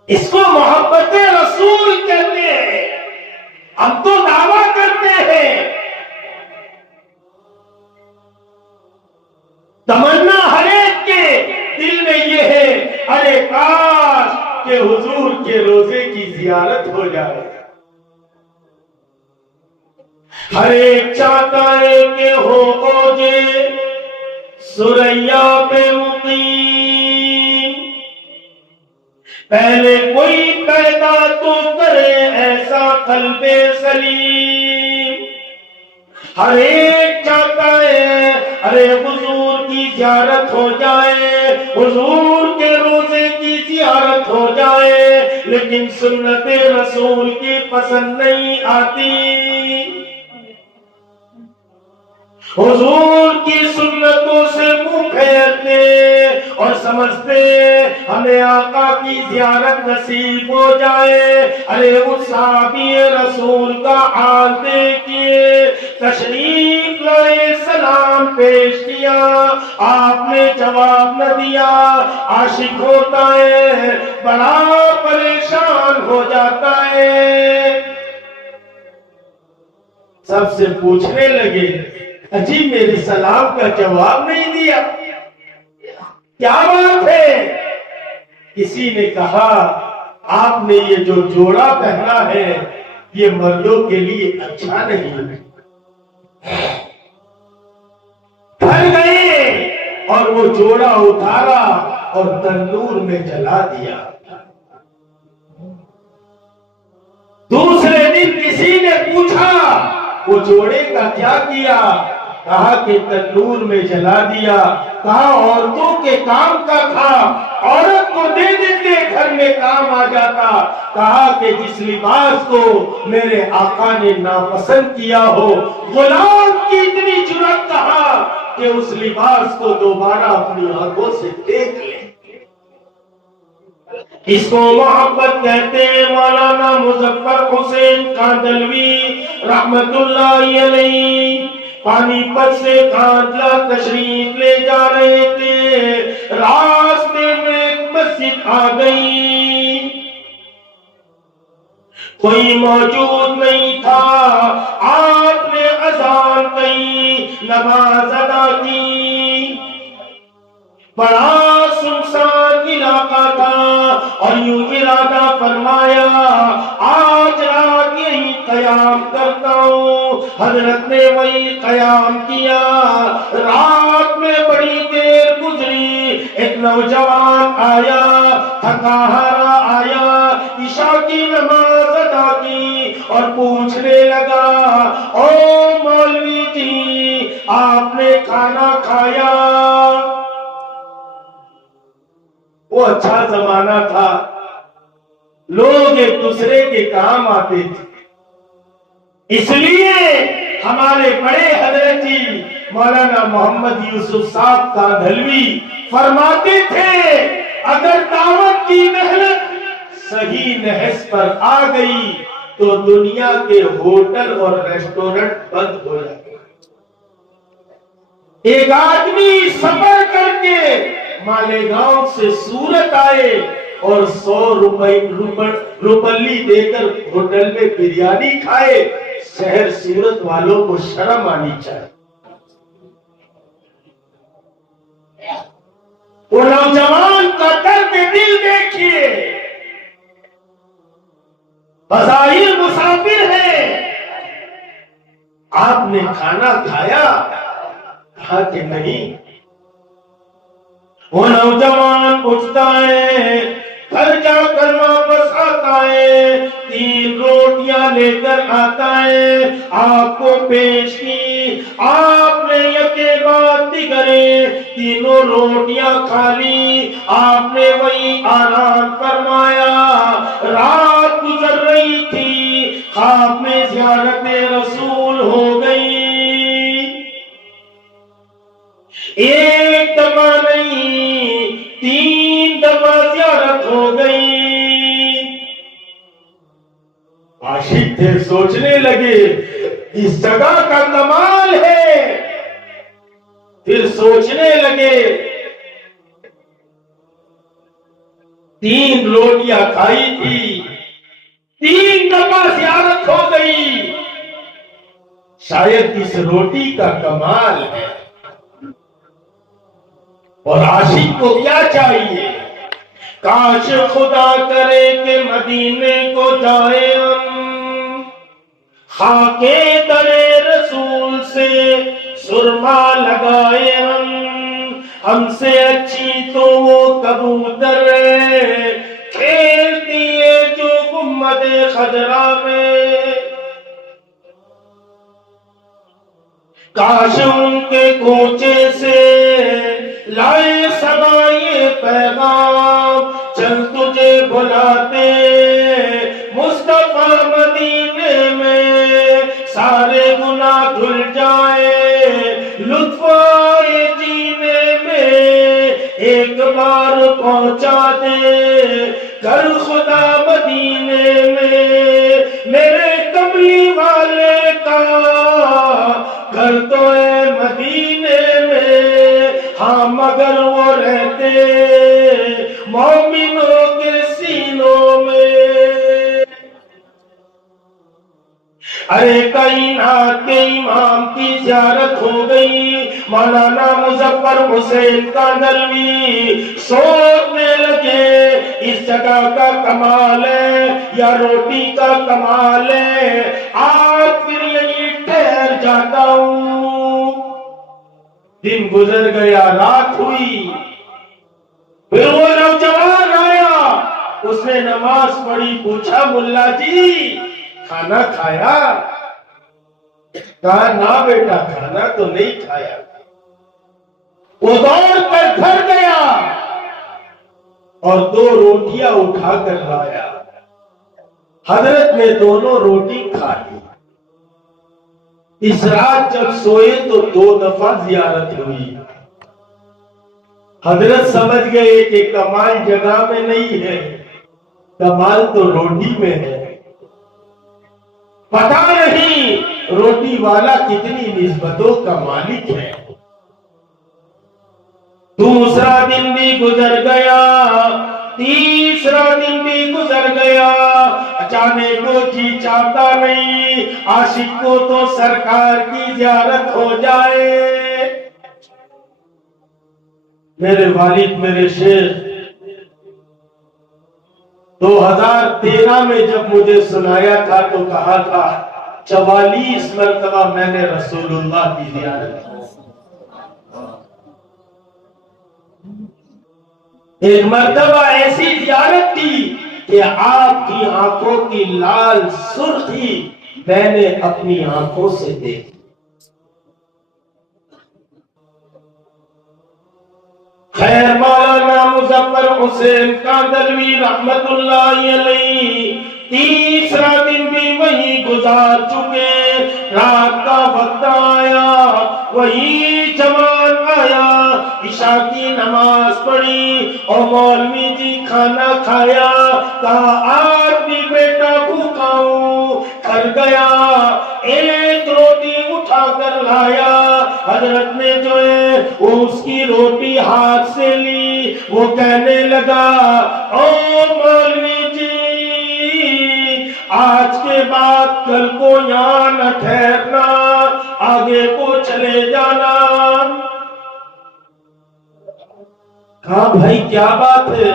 اس کو محبت رسول کہتے ہیں۔ ہم تو دعویٰ کرتے ہیں، تمنا ہر ایک کے دل میں یہ ہے، ارے کاش کہ حضور کے روزے کی زیارت ہو جائے۔ ہر ایک چاہتا ہے کہ ہو اوجے سریا پہ مقیم، پہلے کوئی پیدا تو کرے ایسا قلب سلیم۔ ہر ایک چاہتا ہے ارے حضور کی زیارت ہو جائے، حضور کے روزے کی زیارت ہو جائے، لیکن سنت رسول کی پسند نہیں آتی۔ حضور کی سنتوں سے منہ پھیرتے اور سمجھتے ہمیں آقا کی زیارت نصیب ہو جائے۔ ارے اس صحابی رسول کا حال دیکھیے، تشریف لائے، سلام پیش کیا، آپ نے جواب نہ دیا، عاشق ہوتا ہے، بڑا پریشان ہو جاتا ہے۔ سب سے پوچھنے لگے، اجی میرے سلام کا جواب نہیں دیا، کیا بات ہے؟ کسی نے کہا آپ نے یہ جو جوڑا پہنا ہے یہ مردوں کے لیے اچھا نہیں۔ ڈر گئے اور وہ جوڑا اتارا اور تندور میں جلا دیا۔ دوسرے دن کسی نے پوچھا وہ جوڑے کا کیا کیا؟ کہا کہ تندور میں جلا دیا۔ کہا عورتوں کے کام کا تھا، عورت کو دے دیتے، گھر میں کام آ جاتا۔ کہا کہ جس لباس کو میرے آقا نے ناپسند کیا ہو، غلام کی اتنی جرأت کہا کہ اس لباس کو دوبارہ اپنی آنکھوں سے دیکھ لیں۔ اس کو محبت کہتے ہیں۔ مولانا مظفر حسین کاندھلوی رحمت اللہ علیہ پانی پت سے کانجلا تشریف لے جا رہے تھے، راستے میں ایک مسجد آ گئی، کوئی موجود نہیں تھا، آپ نے اذان کی، نماز ادا کی، بڑا سنسان علاقہ تھا، اور یوں ارادہ فرمایا آج رات یہی قیام کرتا ہوں۔ حضرت نے وہی قیام کیا۔ رات میں بڑی دیر گزری، ایک نوجوان آیا، تھکا ہارا آیا، عشاء کی نماز ادا کی اور پوچھنے لگا، او مولوی جی آپ نے کھانا کھایا؟ وہ اچھا زمانہ تھا، لوگ ایک دوسرے کے کام آتے تھے، اس لیے ہمارے بڑے حضرت جی مولانا محمد یوسف صاحب کاندھلوی فرماتے تھے اگر دعوت کی محنت صحیح نحس پر آ گئی تو دنیا کے ہوٹل اور ریسٹورنٹ بند ہو جائے۔ ایک آدمی سفر کر کے مالیگاؤں سے سورت آئے اور 100 روپلی دے کر ہوٹل میں بریانی کھائے، شہر سورت والوں کو شرم آنی چاہیے۔ وہ نوجوان کا درد دل دیکھیے، بظاہر مسافر ہے، آپ نے کھانا کھایا؟ کہا کہ نہیں۔ وہ نوجوان اٹھتا ہے، گھر جا کر واپس آتا ہے، 3 روٹیاں لے کر آتا ہے، آپ کو پیش کی، آپ نے یکے بعد دیگرے 3 روٹیاں کھا لی، آپ نے وہی آرام فرمایا۔ رات گزر رہی تھی، خواب میں زیارت رسول ہو گئی، ایک دفعہ نہیں 3 دفعہ زیارت ہو گئی۔ عاشق تھے، سوچنے لگے اس جگہ کا کمال ہے، پھر سوچنے لگے 3 روٹیاں کھائی تھی، 3 دفعہ زیارت ہو گئی، شاید اس روٹی کا کمال ہے۔ اور عاشق کو کیا چاہیے؟ کاش خدا کرے کہ مدینے کو جائے ہم، خاکے درے رسول سے سرما لگائے ہم سے اچھی تو وہ کبوتر کھیلتی ہے جو گنبد خضرا میں، کاش ان کے کوچے سے لائے صبا یہ پیغام، چل تجھے بلاتے مصطفیٰ مدینے میں، سارے گناہ دھل جائے، لطف آئے جینے میں، ایک بار پہنچا دے کر خدا مدینے میں، میرے کملی والے کا گھر تو ہے مدینے میں، ہاں مگر وہ رہتے مومنوں کے سینوں میں۔ ارے کائنات کے امام کی زیارت ہو گئی، مولانا مظفر حسین کاندھلوی سوچنے لگے اس جگہ کا کمال ہے یا روٹی کا کمال ہے، آج پھر یہی ٹھہر جاتا ہوں۔ دن گزر گیا، رات ہوئی، پھر وہ نوجوان آیا، اس نے نماز پڑھی، پوچھا ملا جی کھانا کھایا؟ کہا نہ بیٹا کھانا تو نہیں کھایا۔ وہ دوڑ کر گھر گیا اور 2 روٹیاں اٹھا کر لایا، حضرت نے دونوں روٹی کھا لی، اس رات جب سوئے تو 2 دفعہ زیارت ہوئی. حضرت سمجھ گئے کہ کمال جگہ میں نہیں ہے، کمال تو روٹی میں ہے. پتا نہیں روٹی والا کتنی نسبتوں کا مالک ہے. دوسرا دن بھی گزر گیا، تیسرا دن بھی گزر گیا، جانے کو جی چاہتا نہیں، عاشق کو تو سرکار کی زیارت ہو جائے. میرے والد میرے شیخ 2013 میں جب مجھے سنایا تھا تو کہا تھا 44 مرتبہ میں نے رسول اللہ کی زیارت کی. ایک مرتبہ ایسی زیارت تھی کہ آپ کی آنکھوں کی لال سرخی میں نے اپنی آنکھوں سے دیکھی. خیر مولانا مظفر حسین کاندلوی رحمت اللہ علیہ تیسرا دن بھی وہی گزار چکے. رات کا وقت آیا، وہی جوان آیا، عشاء کی نماز پڑھی اور مولوی جی کھانا کھایا. کہا آج بھی بیٹا بھوکا ہوں. کر گیا، ایک روٹی اٹھا کر لایا. حضرت نے جو ہے وہ اس کی روٹی ہاتھ سے لی. وہ کہنے لگا او مولوی جی، آج کے بعد کل کو یہاں نہ ٹھہرنا، آگے کو چلے جانا. کہا بھائی کیا بات ہے؟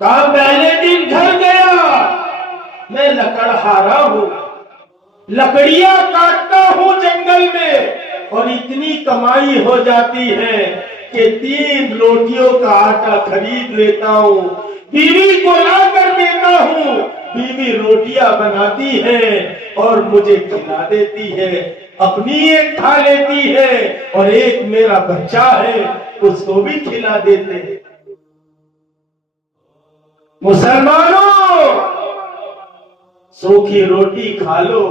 کہا پہلے دن گھر گیا، میں لکڑہارا ہوں، لکڑیاں کاٹتا ہوں جنگل میں، اور اتنی کمائی ہو جاتی ہے کہ 3 روٹیوں کا آٹا خرید لیتا ہوں، بیوی کو لا کر دیتا ہوں، بیوی روٹیاں بناتی ہے اور مجھے کھلا دیتی ہے. اپنی ایک کھا لیتی ہے اور ایک میرا بچہ ہے اس کو بھی کھلا دیتے ہیں. مسلمانوں، سوکھی روٹی کھا لو،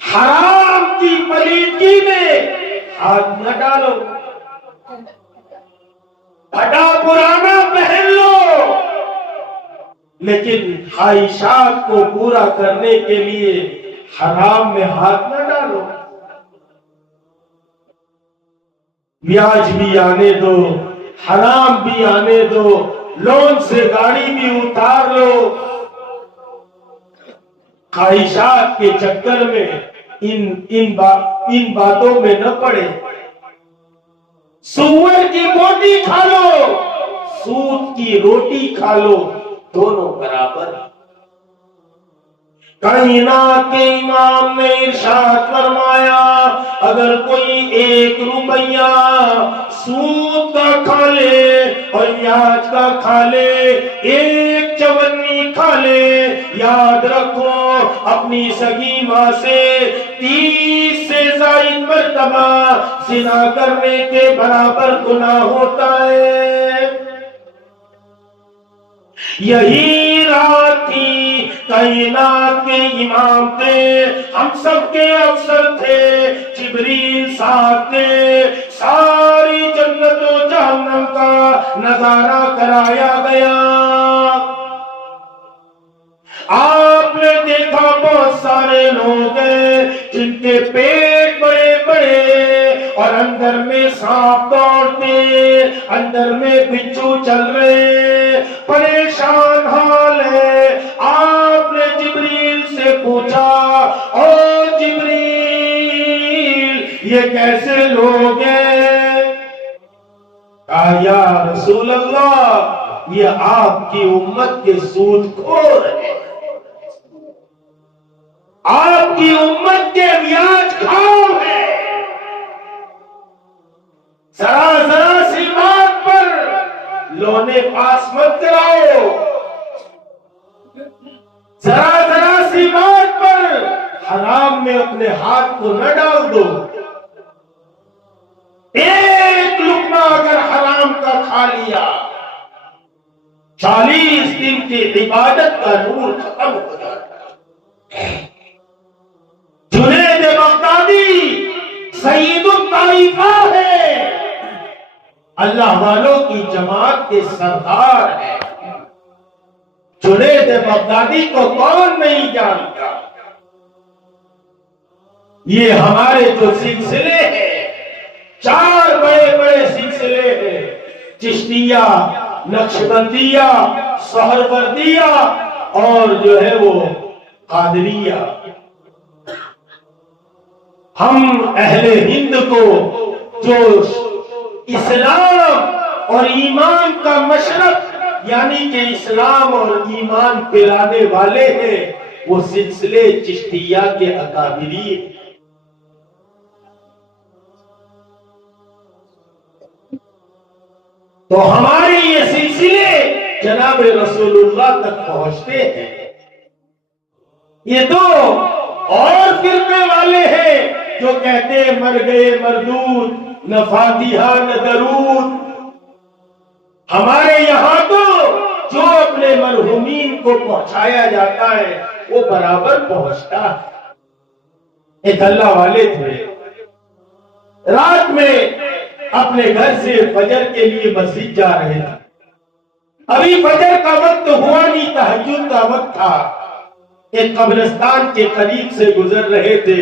حرام کی پلیدگی میں ہاتھ نہ ڈالو، پھٹا پرانا پہن لو، لیکن خواہشات کو پورا کرنے کے لیے حرام میں ہاتھ نہ ڈالو. بیاج بھی آنے دو، حرام بھی آنے دو، لون سے گاڑی بھی اتار لو، خواہشات کے چکر میں ان باتوں میں نہ پڑے. سور کی بوٹی کھا لو، سود کی روٹی کھا لو، دونوں برابر. کائنات کے امام نے ارشاد فرمایا اگر کوئی 1 روپیہ سود کا کھا لے اور بیاج کا کھا لے، 1 چونی کھا لے، یاد رکھو اپنی سگی ماں سے 30 سے زائد مرتبہ زنا کرنے کے برابر گناہ ہوتا ہے. یہی رات تھی، کائنات کے امام تھے، ہم سب کے افسر تھے، جبریل ساتھ تھے، ساری جنت و جہنم کا نظارہ کرایا گیا. آپ نے دیکھا بہت سارے لوگ ہیں جن کے پیٹ بڑے بڑے اور اندر میں سانپ دوڑتے، اندر میں بچھو چل رہے، پریشان حال ہے. آپ نے جبریل سے پوچھا او جبریل یہ کیسے لوگ ہیں؟ کہا یا رسول اللہ یہ آپ کی امت کے سود خور ہیں، آپ کی امت کے بیاج کھاؤ ہیں. ذرا ذرا سی بات پر لونے پاس مت کراؤ، ذرا ذرا سی بات پر حرام میں اپنے ہاتھ کو نہ ڈال دو. 1 لقمہ اگر حرام کا کھا لیا 40 دن کی عبادت کا نور ختم ہو جاتا ہے. اللہ والوں کی جماعت کے سردار ہیں۔ جنید بغدادی کو کون نہیں جانتا؟ یہ ہمارے جو سلسلے ہیں، 4 بڑے بڑے سلسلے ہیں، چشتیہ، نقشبندیہ، سہروردیہ اور جو ہے وہ قادریہ۔ ہم اہل ہند کو جو اسلام اور ایمان کا مشرق یعنی کہ اسلام اور ایمان پھیلانے والے ہیں، وہ سلسلے چشتیہ کے اکابری ہیں۔ تو ہمارے یہ سلسلے جناب رسول اللہ تک پہنچتے ہیں۔ یہ تو اور فرقے والے ہیں جو کہتے ہیں مر گئے مردود، نہ فاتحہ نہ درود۔ ہمارے یہاں تو جو اپنے مرحومین کو پہنچایا جاتا ہے وہ برابر پہنچتا ہے۔ ایک اللہ والے تھے، رات میں اپنے گھر سے فجر کے لیے مسجد جا رہے تھے۔ ابھی فجر کا وقت ہوا نہیں، تہجد کا وقت تھا۔ ایک قبرستان کے قریب سے گزر رہے تھے،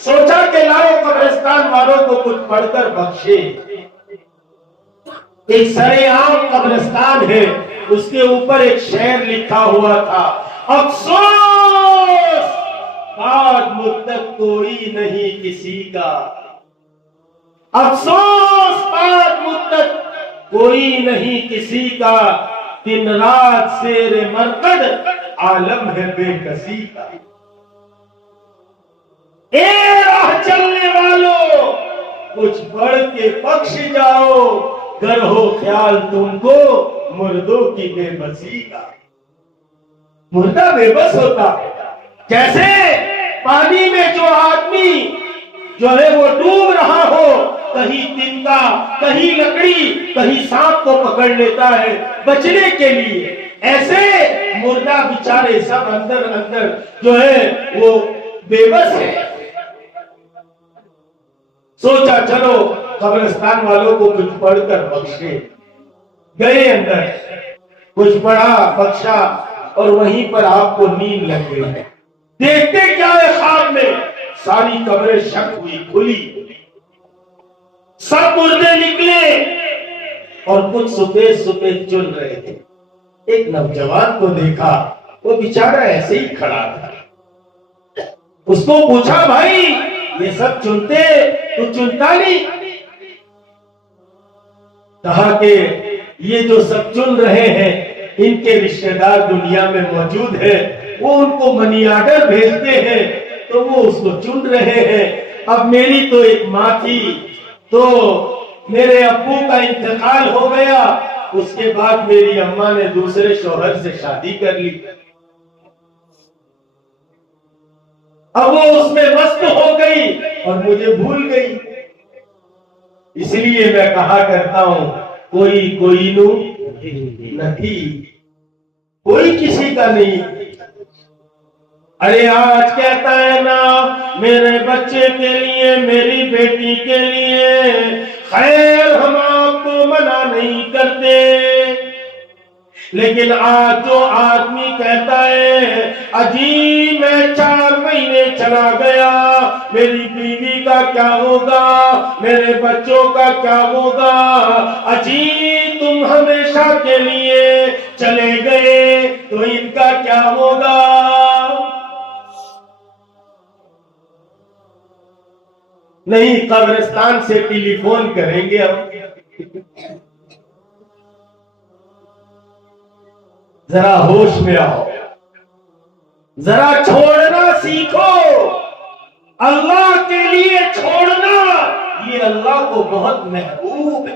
سوچا کہ لاؤ قبرستان والوں کو کچھ پڑھ کر بخشے۔ ایک سرے عام قبرستان ہے، اس کے اوپر ایک شعر لکھا ہوا تھا، افسوس بعد مدت کوئی نہیں کسی کا، افسوس بعد مدت کوئی نہیں کسی کا، دن رات سیر مرقد عالم ہے بے کسی کا۔ اے راہ چلنے والوں کچھ پڑھ کے بخش جاؤ، گر ہو خیال تم کو مردوں کی بے بسی کا۔ مردہ بے بس ہوتا ہے، جیسے پانی میں جو آدمی جو ہے وہ ڈوب رہا ہو، کہیں تنکا، کہیں لکڑی، کہیں سانپ کو پکڑ لیتا ہے بچنے کے لیے، ایسے مردہ بیچارے سب اندر اندر جو ہے وہ بے بس ہے۔ سوچا چلو قبرستان والوں کو کچھ پڑھ کر بخشے، گئے اندر، کچھ پڑھا بخشا اور وہیں پر آپ کو نیند لگ گئی۔ دیکھتے کیا ہے، خواب میں ساری قبریں شک ہوئی، کھلی، سب مردے نکلے اور کچھ سفید سفید چن رہے تھے۔ ایک نوجوان کو دیکھا، وہ بیچارہ ایسے ہی کھڑا تھا۔ اس کو پوچھا بھائی یہ سب چنتے تو چنتا نہیں؟ کہا کہ یہ جو سب چن رہے ہیں ان کے رشتہ دار دنیا میں موجود ہیں، وہ ان کو منی آرڈر بھیجتے ہیں تو وہ اس کو چن رہے ہیں۔ اب میری تو ایک ماں تھی، تو میرے ابو کا انتقال ہو گیا، اس کے بعد میری اماں نے دوسرے شوہر سے شادی کر لی، اب وہ اس میں مست ہو گئی اور مجھے بھول گئی۔ اس لیے میں کہا کرتا ہوں کوئی نو نہیں، کوئی کسی کا نہیں۔ ارے آج کہتا ہے نا میرے بچے کے لیے، میری بیٹی کے لیے خیر ہم آپ کو منع نہیں کرتے، لیکن آج جو آدمی کہتا ہے اجی میں 4 مہینے چلا گیا، میری بیوی کا کیا ہوگا، میرے بچوں کا کیا ہوگا، اجی تم ہمیشہ کے لیے چلے گئے تو ان کا کیا ہوگا۔ نہیں، قبرستان سے ٹیلی فون کریں گے ہم۔ ذرا ہوش میں آؤ، ذرا چھوڑنا سیکھو، اللہ کے لیے چھوڑنا یہ اللہ کو بہت محبوب ہے،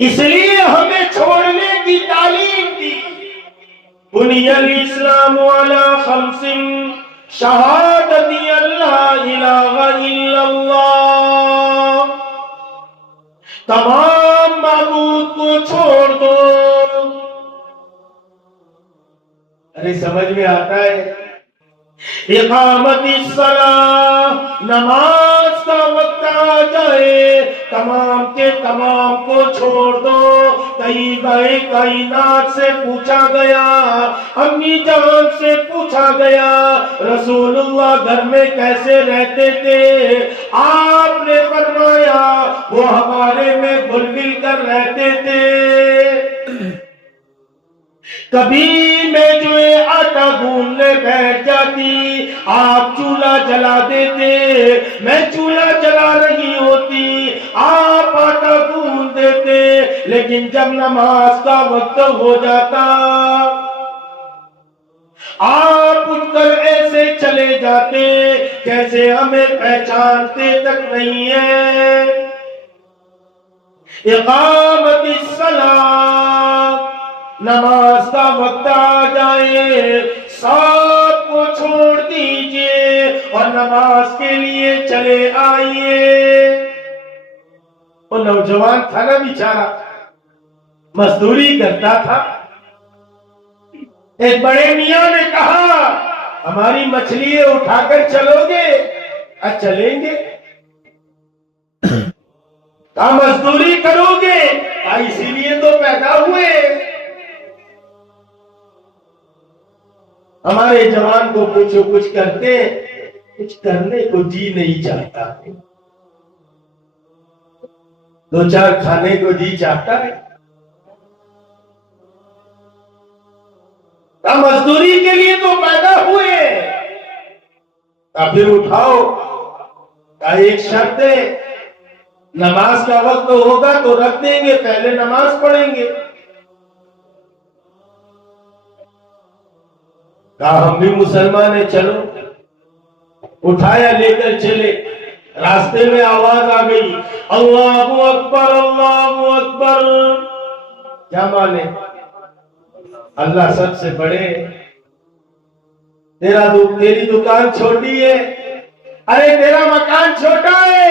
اس لیے ہمیں چھوڑنے کی تعلیم دی۔ بنی الاسلام علی 5 شہادت اللہ الہ الا اللہ، تمام معبود کو چھوڑ دو۔ ارے سمجھ میں آتا ہے؟ اقامت الصلاۃ، نماز کا وقت آ جائے تمام کے تمام کو چھوڑ دو. طیبہ کائنات سے پوچھا گیا, امی جان سے پوچھا گیا رسول اللہ گھر میں کیسے رہتے تھے؟ آپ نے فرمایا وہ ہمارے میں گل مل کر رہتے تھے. کبھی میں جو آٹا گھوننے بیٹھ جاتی, آپ چولہا جلا دیتے, میں چولہا جلا رہی ہوتی, آپ آٹا گھون دیتے. لیکن جب نماز کا وقت ہو جاتا آپ اٹھ کر ایسے چلے جاتے جیسے ہمیں پہچانتے تک نہیں ہے. اقامت الصلاۃ, نماز کا وقت آ جائے سب کو چھوڑ دیجئے اور نماز کے لیے چلے آئیے. وہ نوجوان تھا نا بیچارہ, مزدوری کرتا تھا. ایک بڑے میاں نے کہا ہماری مچھلی اٹھا کر چلو گے؟ چلیں گے. کہا مزدوری کرو گے؟ اسی لیے تو پیدا ہوئے. ہمارے جوان کو پوچھو کچھ کرتے, کچھ کرنے کو جی نہیں چاہتا, دو چار کھانے کو جی چاہتا ہے. مزدوری کے لیے تو پیدا ہوئے, پھر اٹھاؤ. ایک شرط ہے, نماز کا وقت ہوگا تو رکھ دیں گے, پہلے نماز پڑھیں گے. کہا ہم بھی مسلمان ہیں, چلو. اٹھایا, لے کر چلے. راستے میں آواز آ گئی اللہ اکبر اللہ اکبر. کیا مانے؟ اللہ سب سے بڑے. تیری دکان چھوٹی ہے, ارے تیرا مکان چھوٹا ہے,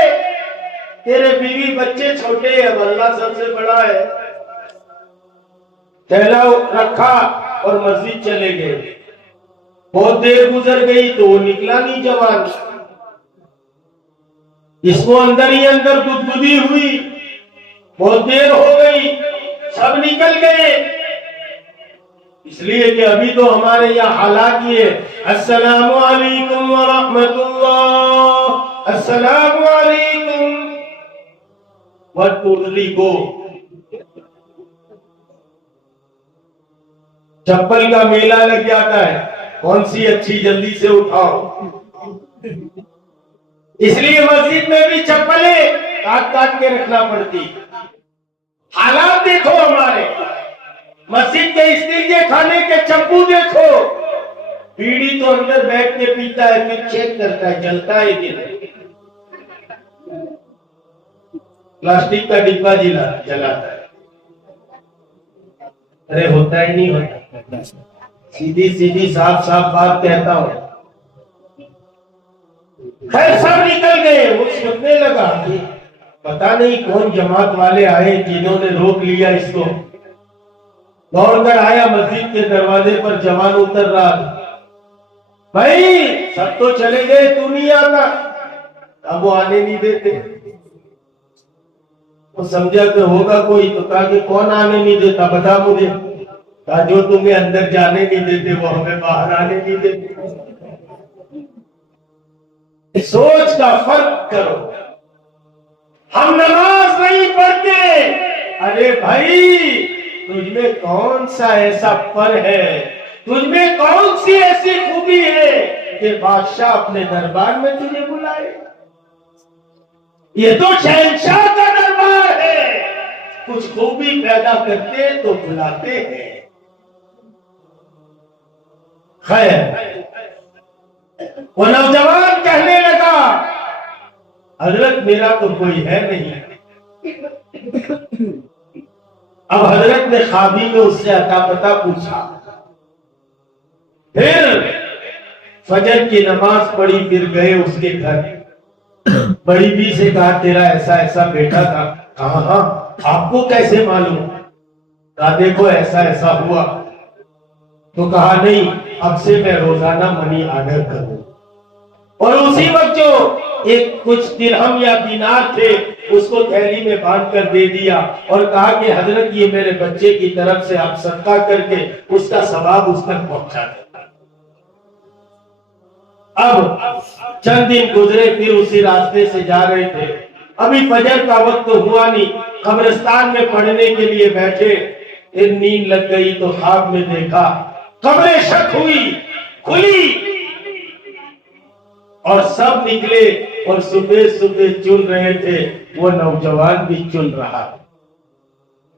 تیرے بیوی بچے چھوٹے ہیں, اب اللہ سب سے بڑا ہے. تھیلا رکھا اور مسجد چلے گئے. بہت دیر گزر گئی تو وہ نکلا نہیں جوان. اس کو اندر ہی اندر گدگدی ہوئی, بہت دیر ہو گئی, سب نکل گئے. اس لیے کہ ابھی تو ہمارے یہاں حالات یہ السلام علیکم ورحمت اللہ, السلام علیکم. What totally go. چپل کا میلہ لگ جاتا ہے, کون سی اچھی جلدی سے اٹھاؤ. اس لیے مسجد میں بھی چپلیں کاٹ کاٹ کے رکھنا پڑتی. حالات دیکھو ہمارے, مسجد کے اسٹیل کے کھانے کے چپو دیکھو. بیڑی تو اندر بیٹھ کے پیتا ہے, پھر چیک کرتا ہے جلتا ہے کہ نہیں. پلاسٹک کا ڈبہ جلاتا ہے, ارے ہوتا ہی نہیں ہوتا. سیدھی سیدھی صاف صاف بات کہتا ہوں. خیر سب نکل گئے. وہ سوچنے لگا پتا نہیں کون جماعت والے آئے جنہوں نے روک لیا اس کو. دوڑ کر آیا مسجد کے دروازے پر, جوان اتر رہا تھا. بھائی سب تو چلے گئے, تو نہیں آتا. اب وہ آنے نہیں دیتے. وہ سمجھا کہ ہوگا کوئی, تو کہا کہ کون آنے نہیں دیتا بتا مجھے. کہا جو تمہیں اندر جانے نہیں دیتے وہ ہمیں باہر آنے نہیں دیتے. سوچ کا فرق کرو. ہم نماز نہیں پڑھتے, ارے بھائی تجھ میں کون سا ایسا پر ہے, تجھ میں کون سی ایسی خوبی ہے کہ بادشاہ اپنے دربار میں تجھے بلائے. یہ تو شہنشاہ کا دربار ہے, کچھ خوبی پیدا کرتے تو بلاتے ہیں. خیر وہ نوجوان کہنے لگا حضرت میرا تو کوئی ہے نہیں. اب حضرت نے خوابی میں اس سے عطا پتا پوچھا. پھر فجر کی نماز پڑھی, پھر گئے اس کے گھر. بڑی بی سے کہا تیرا ایسا ایسا بیٹا تھا. کہا ہاں, آپ کو کیسے معلوم؟ کہا دیکھو ایسا ایسا ہوا. تو کہا نہیں, اب سے میں روزانہ منی آرڈر کروں. اور اسی وقت جو ایک کچھ درہم یا دینار تھے اس کو تھیلی میں باندھ کر دے دیا اور کہا کہ حضرت یہ میرے بچے کی طرف سے آپ صدقہ کر کے اس کا ثواب اس تک پہنچا دیں۔ اب چند دن گزرے، پھر اسی راستے سے جا رہے تھے، ابھی فجر کا وقت ہوا نہیں، قبرستان میں پڑھنے کے لیے بیٹھے، پھر نیند لگ گئی تو خواب میں دیکھا قبریں شق ہوئی، کھلی اور سب نکلے اور صبح صبح چن رہے تھے، وہ نوجوان بھی چن رہا،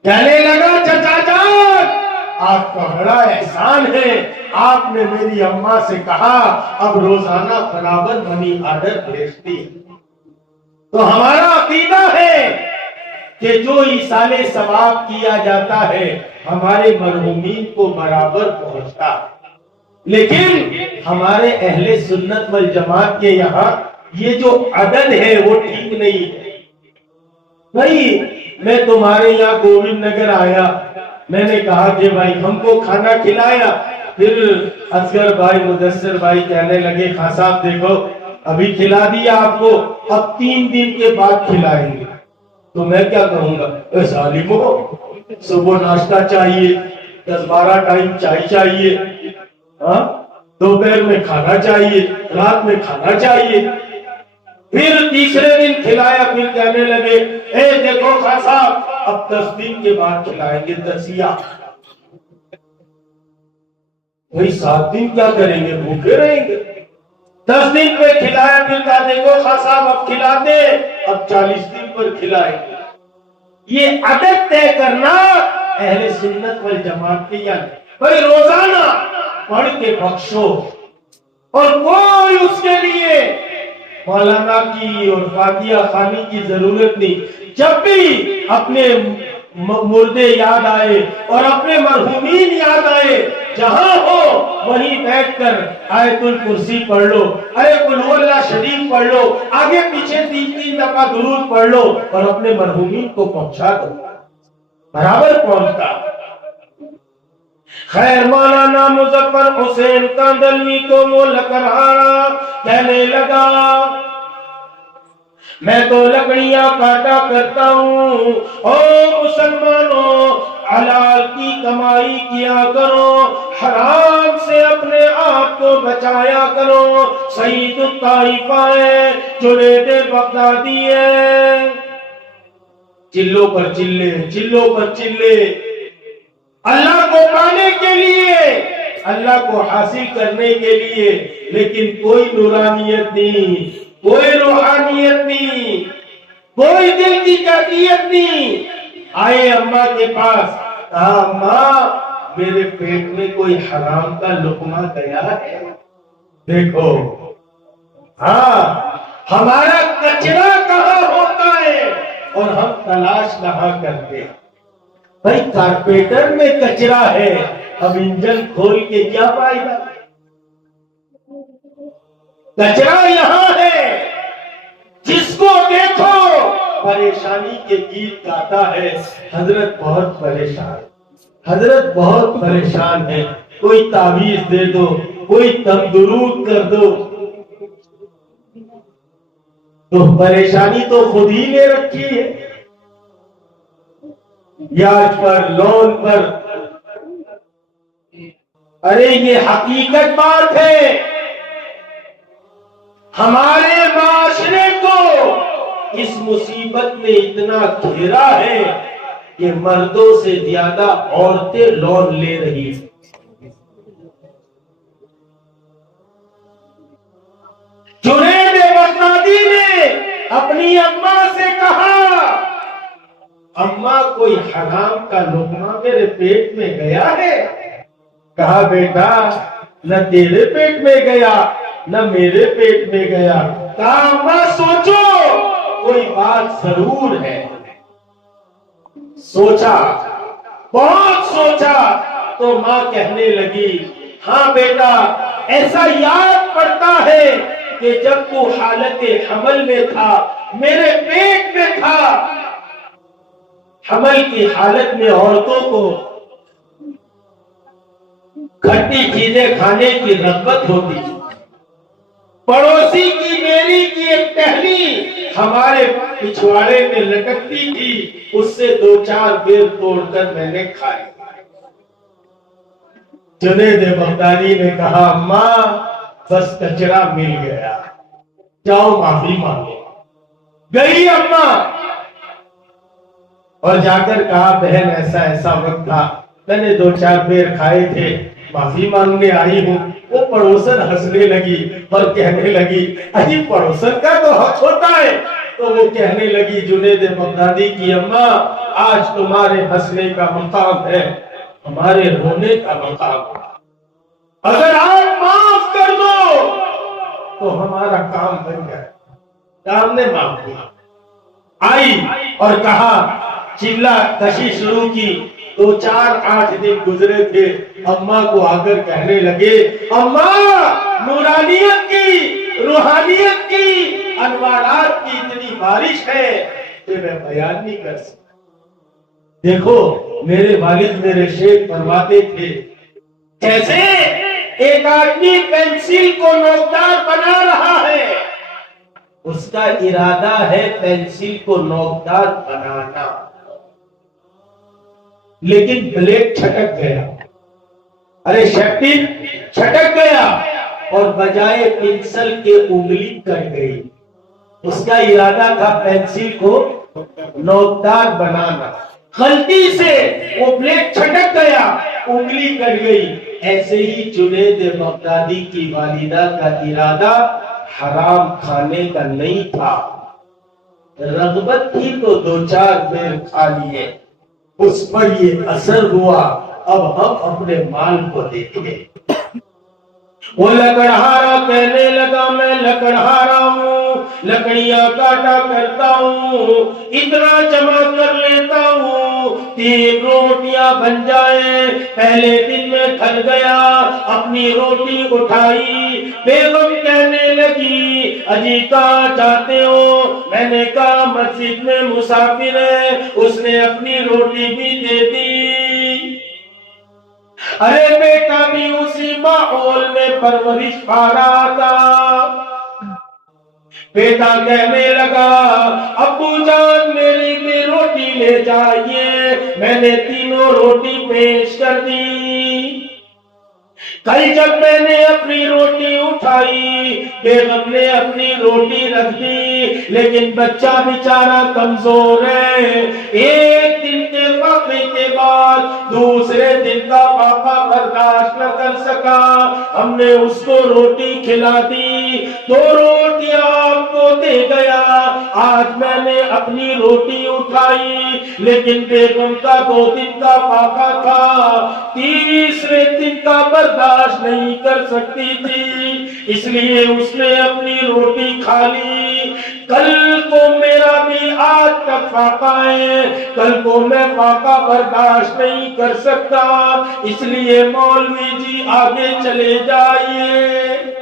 کہنے لگا چچا جان آپ کا بڑا احسان ہے، آپ نے میری اماں سے کہا اب روزانہ برابر منی آرڈر بھیجتی۔ تو ہمارا عقیدہ ہے کہ جو ایصال ثواب کیا جاتا ہے ہمارے مرحومین کو برابر پہنچتا، لیکن ہمارے اہل سنت والجماعت کے یہاں یہ جو عدد ہے وہ ٹھیک نہیں ہے۔ بھائی میں تمہارے یہاں گوبند نگر آیا، میں نے کہا کہ بھائی ہم کو کھانا کھلایا، پھر اصغر بھائی مدثر بھائی کہنے لگے خان صاحب دیکھو ابھی کھلا دیا آپ کو، اب 3 دن کے بعد کھلائیں گے۔ تو میں کیا کہوں گا، اے ظالمو صبح ناشتہ چاہیے، 10-12 ٹائم چائے چاہیے، دوپہر میں کھانا چاہیے، رات میں کھانا چاہیے۔ پھر تیسرے دن کھلایا، پھر کہنے لگے اے دیکھو خان صاحب اب 10 دن کے بعد کھلائیں گے، دسیا۔ وہی 7 دن کیا کریں گے، بھوکے رہیں گے۔ 10 دن پہ کھلایا، پھر کہا دیکھو خان صاحب اب کھلا دے، اب 40 دن پر کھلائیں گے۔ یہ عدد طے کرنا اہل سنت والجماعت کی یعنی بھائی روزانہ پڑھ کے بخشو، اور کوئی اس کے لیے مولانا کی اور فاتحہ خوانی کی ضرورت نہیں۔ جب بھی اپنے مردے یاد آئے اور اپنے مرحومین یاد آئے، جہاں ہو وہیں بیٹھ کر آیت الکرسی پڑھ لو، قل ہو اللہ شریف پڑھ لو، آگے پیچھے 3 دفعہ درود پڑھ لو اور اپنے مرحومین کو پہنچا دو، برابر پہنچتا۔ خیر مولانا مظفر حسین کاندلوی کو مول کرہارا کہنے لگا میں تو لکڑیاں کاٹا کرتا ہوں، او مسلمانوں حلال کی کمائی کیا کرو، حرام سے اپنے آپ کو بچایا کرو۔ سعید الطائفہ ہے، جنید بغدادی ہے، چلوں پر چلے، چلوں پر چلے، اللہ کو پانے کے لیے، اللہ کو حاصل کرنے کے لیے، لیکن کوئی نورانیت نہیں، کوئی روحانیت نہیں، کوئی دل کی کیفیت نہیں۔ آئے اماں کے پاس، کہا اماں میرے پیٹ میں کوئی حرام کا لقمہ گیا ہے، دیکھو۔ ہاں ہمارا کچرا کہاں ہوتا ہے اور ہم تلاش کہاں کرتے ہیں۔ بھائی کارپیٹر میں کچرا ہے، اب انجن کھول کے کیا فائدہ، کچرا یہاں ہے۔ جس کو دیکھو پریشانی کے گیت گاتا ہے، حضرت بہت پریشان، حضرت بہت پریشان ہے، کوئی تعویذ دے دو، کوئی درود کر دو۔ تو پریشانی تو خود ہی لے رکھی ہے، بیاج پر، لون پر۔ ارے یہ حقیقت بات ہے، ہمارے معاشرے کو اس مصیبت نے اتنا گھیرا ہے کہ مردوں سے زیادہ عورتیں لون لے رہی ہیں۔ جنید بغدادی نے اپنی اماں سے کہا اماں کوئی حرام کا لقمہ میرے پیٹ میں گیا ہے؟ کہا بیٹا نہ تیرے پیٹ میں گیا نہ میرے پیٹ میں گیا۔ کہا اماں سوچو کوئی بات ضرور ہے۔ سوچا، بہت سوچا، تو ماں کہنے لگی ہاں بیٹا ایسا یاد پڑتا ہے کہ جب تو حالت حمل میں تھا، میرے پیٹ میں تھا، حمل کی حالت میں عورتوں کو کھٹی چیزیں کھانے کی رغبت ہوتی، پڑوسی کی میری کی ایک پہلی ہمارے پچھواڑے میں لٹکتی تھی، اس سے 2-4 بیر توڑ کر میں نے کھائی۔ جنید بغدادی نے کہا اماں بس کچرا مل گیا، جاؤ معافی مانگو۔ گئی اماں اور جا کر کہا بہن ایسا ایسا وقت تھا، میں نے 2-4 بیر کھائے تھے، معافی مانگنے آئی ہوں۔ وہ پڑوسن ہنسنے لگی اور کہنے لگی اجی پڑوسن کا تو حق ہوتا ہے۔ تو وہ کہنے لگی جنید بغدادی کی اماں آج تمہارے ہنسنے کا مقام ہے، ہمارے رونے کا مقام ہے، اگر آپ معاف کر دو تو ہمارا کام بن جائے۔ کام نے معاف کیا، آئی اور کہا چلا کشی شروع کی۔ 2-4-8 دن گزرے تھے، اماں کو آ کر کہنے لگے اماں نورانیت کی، روحانیت کی، انوارات کی اتنی بارش ہے کہ میں بیان نہیں کر سکتا۔ دیکھو میرے والد میرے شیخ فرماتے تھے جیسے ایک آدمی پینسل کو نوکدار بنا رہا ہے، اس کا ارادہ ہے پینسل کو نوکدار بنانا، لیکن بلیڈ چھٹک گیا، ارے شیفٹن چھٹک گیا اور بجائے پنسل کے انگلی کٹ گئی۔ اس کا ارادہ تھا پینسل کو نوکدار بنانا، غلطی سے وہ بلیڈ چھٹک گیا، انگلی کٹ گئی۔ ایسے ہی جنید بغدادی کی والدہ کا ارادہ حرام کھانے کا نہیں تھا، رغبت تھی تو 2-4 بیر کھا لیے، اس پر یہ اثر ہوا۔ اب ہم اپنے مال کو دیکھیں۔ وہ لکڑہارا کہنے لگا میں لکڑہارا ہوں، لکڑیاں کاٹا کرتا ہوں، اتنا جمع کر لیتا ہوں 3 روٹیاں بن جائیں۔ پہلے دن میں تھک گیا، اپنی روٹی اٹھائی، بیگم کہنے لگی اجی کہاں جاتے ہو؟ میں نے کہا مسجد میں مسافر ہے۔ اس نے اپنی روٹی بھی دے دی۔ ارے بیٹا بھی اسی ماحول میں پرورش پا رہا تھا۔ بیٹا کہنے لگا ابو جان میری بھی روٹی لے جائیے۔ میں نے 3 روٹی پیش کر دی۔ کل جب میں نے اپنی روٹی اٹھائی، بیگم نے اپنی روٹی رکھ دی، لیکن بچہ بیچارہ کمزور ہے۔ 1 دن کے وقفے کے بعد دوسرے دن کا فاقہ برداشت نہ کر سکا، ہم نے اس کو روٹی کھلا دی۔ 2 روٹیاں آپ کو دے گیا۔ آج میں نے اپنی روٹی اٹھائی، لیکن بیگم کا 2 دن کا فاقہ تھا، تیسرے دن کا برداشت نہیں کر سکتی تھی، اس لیے اس نے اپنی روٹی کھا لی۔ کل کو میرا بھی آج تک فاقہ ہے، کل کو میں فاقہ برداشت نہیں کر سکتا، اس لیے مولوی جی آگے چلے جائیے۔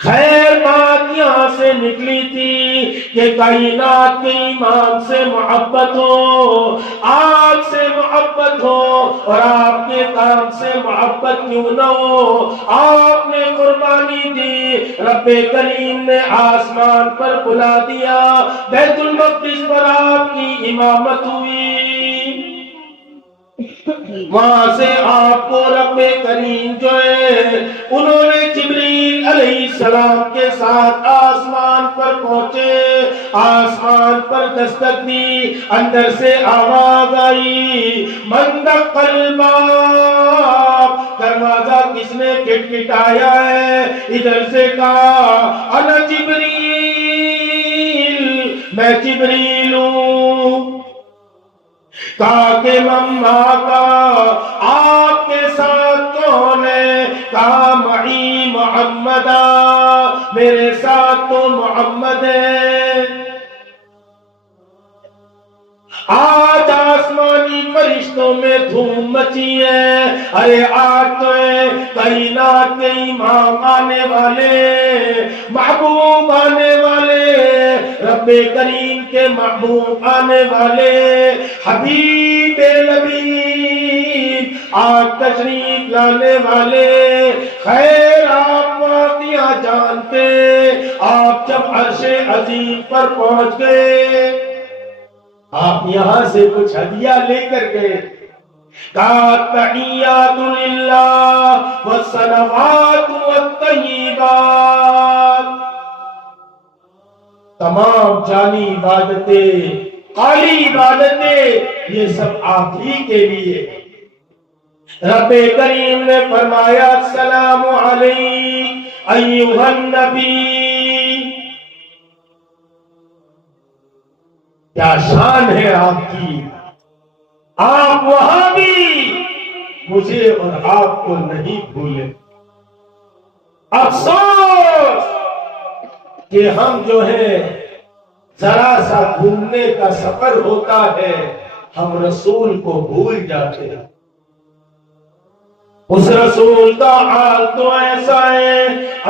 خیر بات یہاں سے نکلی تھی کہ کائنات کے امام سے محبت ہو، آپ سے محبت ہو، اور آپ کے کام سے محبت کیوں نہ ہو؟ آپ نے قربانی دی، رب کریم نے آسمان پر بلا دیا، بیت المقدس پر آپ کی امامت ہوئی، وہاں سے آپ کو رب کریم جو ہے انہوں نے جبریل علیہ السلام کے ساتھ آسمان پر پہنچے، آسمان پر دستک دی، اندر سے آواز آئی من دق الباب، دروازہ کس نے کھٹکھٹایا ہے؟ ادھر سے کہا انا جبریل، میں جبریل ہوں۔ کہا کہ مما کا آپ کے ساتھ کون ہے؟ کہا معی محمد، میرے ساتھ تو محمد ہے۔ آج آسمانی فرشتوں میں دھوم مچی ہے، ارے آج تو ہے کائنات کے امام آنے والے، محبوب آنے والے، رب کریم کے محبوب آنے والے، حبیب لبیب آج تشریف لانے والے۔ خیر آپ واقعہ جانتے آپ جب عرش عظیم پر پہنچ گئے، آپ یہاں سے کچھ ہدیہ لے کر گئے، کہا تحیات للہ والصلوات والطیبات، تمام جانی عبادتیں، قالی عبادتیں، یہ سب آپ ہی کے لیے۔ رب کریم نے فرمایا السلام علیک ایھا النبی، کیا شان ہے آپ کی، آپ وہاں بھی مجھے اور آپ کو نہیں بھولے۔ افسوس کہ ہم جو ہے ذرا سا گھومنے کا سفر ہوتا ہے، ہم رسول کو بھول جاتے ہیں۔ اس رسول کا حال تو ایسا ہے،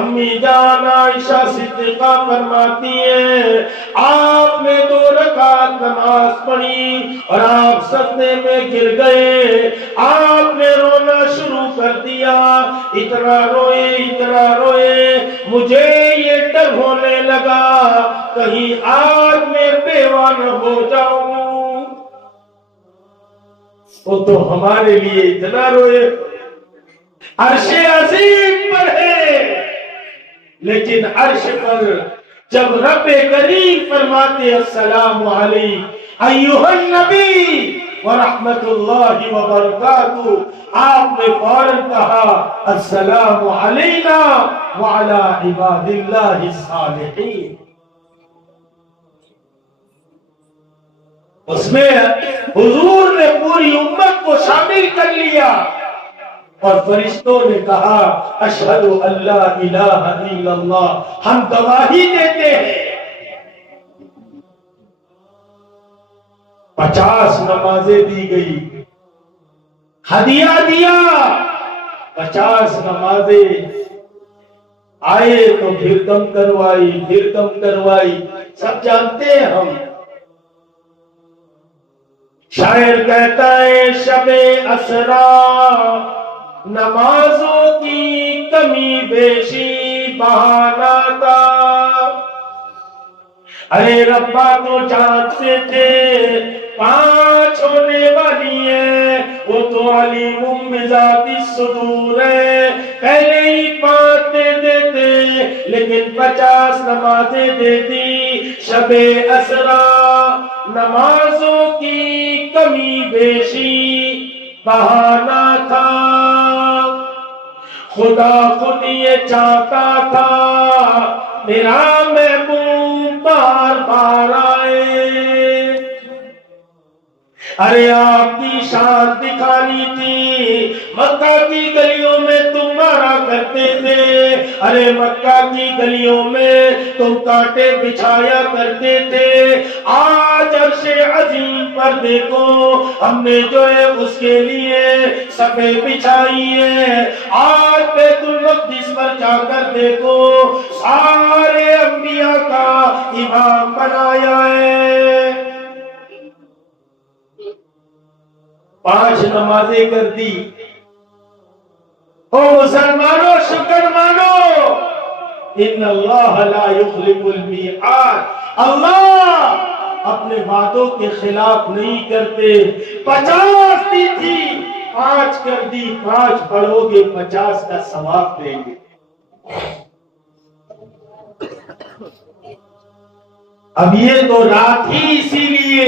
امی جان عائشہ صدیقہ فرماتی ہیں آپ نے 2 رکعت نماز پڑھی اور آپ سجدے میں گر گئے، آپ نے رونا شروع کر دیا، اتنا روئے مجھے یہ ڈر ہونے لگا کہیں آج میں بیوہ نہ ہو جاؤں۔ وہ تو ہمارے لیے اتنا روئے، عرش عظیم پر ہے، لیکن عرش پر جب رب کریم فرماتے السلام علیک ایھا النبی ورحمت اللہ وبرکاتہ، آپ نے فوراً کہا السلام علینا وعلی عباد اللہ الصالحین۔ اس میں حضور نے پوری امت کو شامل کر لیا، اور فرشتوں نے کہا اشہد ان لا الہ الا اللہ، ہم گواہی دیتے ہیں۔ 50 نمازیں دی گئی، ہدیہ دیا، 50 نمازیں آئے تو پھر دم کروائی، سب جانتے ہیں ہم۔ شاعر کہتا ہے شب اسرا نمازوں کی کمی بیشی بہانہ تھا، ارے ربا تو جانتے تھے 5 ہونے والی ہیں، وہ تو علیم بذات الصدور ہے، پہلے ہی 5 دے دیتے لیکن 50 نمازیں دیتی۔ شب اسرا نمازوں کی کمی بیشی بہانہ تھا، خدا خود یہ چاہتا تھا میرا محبوب بار بار آئے، ارے آپ کی شان دکھانی تھی، مکہ کی گلیوں میں تم مارا کرتے تھے، ارے مکہ کی گلیوں میں تم کانٹے بچھایا کرتے تھے، آج عرش عظیم پر دیکھو ہم نے جو ہے اس کے لیے صفیں بچھائی ہے، آج بیت المقدس پر جا کر دیکھو سارے انبیاء کا امام بنایا ہے۔ 5 نمازیں کر دی۔ او مسلمانوں شکر مانو، ان اللہ لا یخلف المیعاد، اللہ اپنے وعدوں کے خلاف نہیں کرتے۔ 50 دی تھی، 5 کر دی، 5 پڑھو گے 50 کا ثواب دیں گے۔ اب یہ تو رات ہی اسی لیے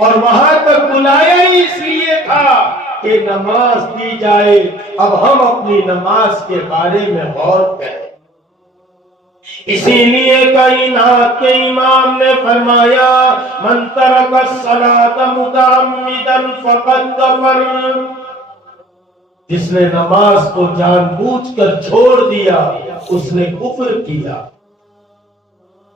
اور وہاں تک بلایا ہی اس لیے تھا کہ نماز دی جائے۔ اب ہم اپنی نماز کے بارے میں غور کریں۔ اسی لیے کائنات کے امام نے فرمایا من ترک الصلاۃ متعمدا فقد کفر، جس نے نماز کو جان بوجھ کر چھوڑ دیا اس نے کفر کیا۔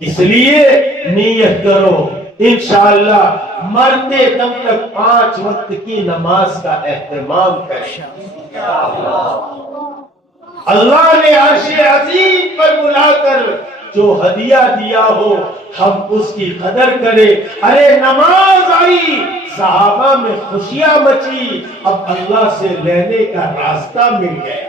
اس لیے نیت کرو انشاءاللہ مرتے دم تک 5 وقت کی نماز کا اہتمام کریں۔ اللہ نے عرش عظیم پر بلا کر جو ہدیہ دیا ہو ہم اس کی قدر کریں۔ ارے نماز آئی، صحابہ میں خوشیاں مچی، اب اللہ سے لینے کا راستہ مل گیا۔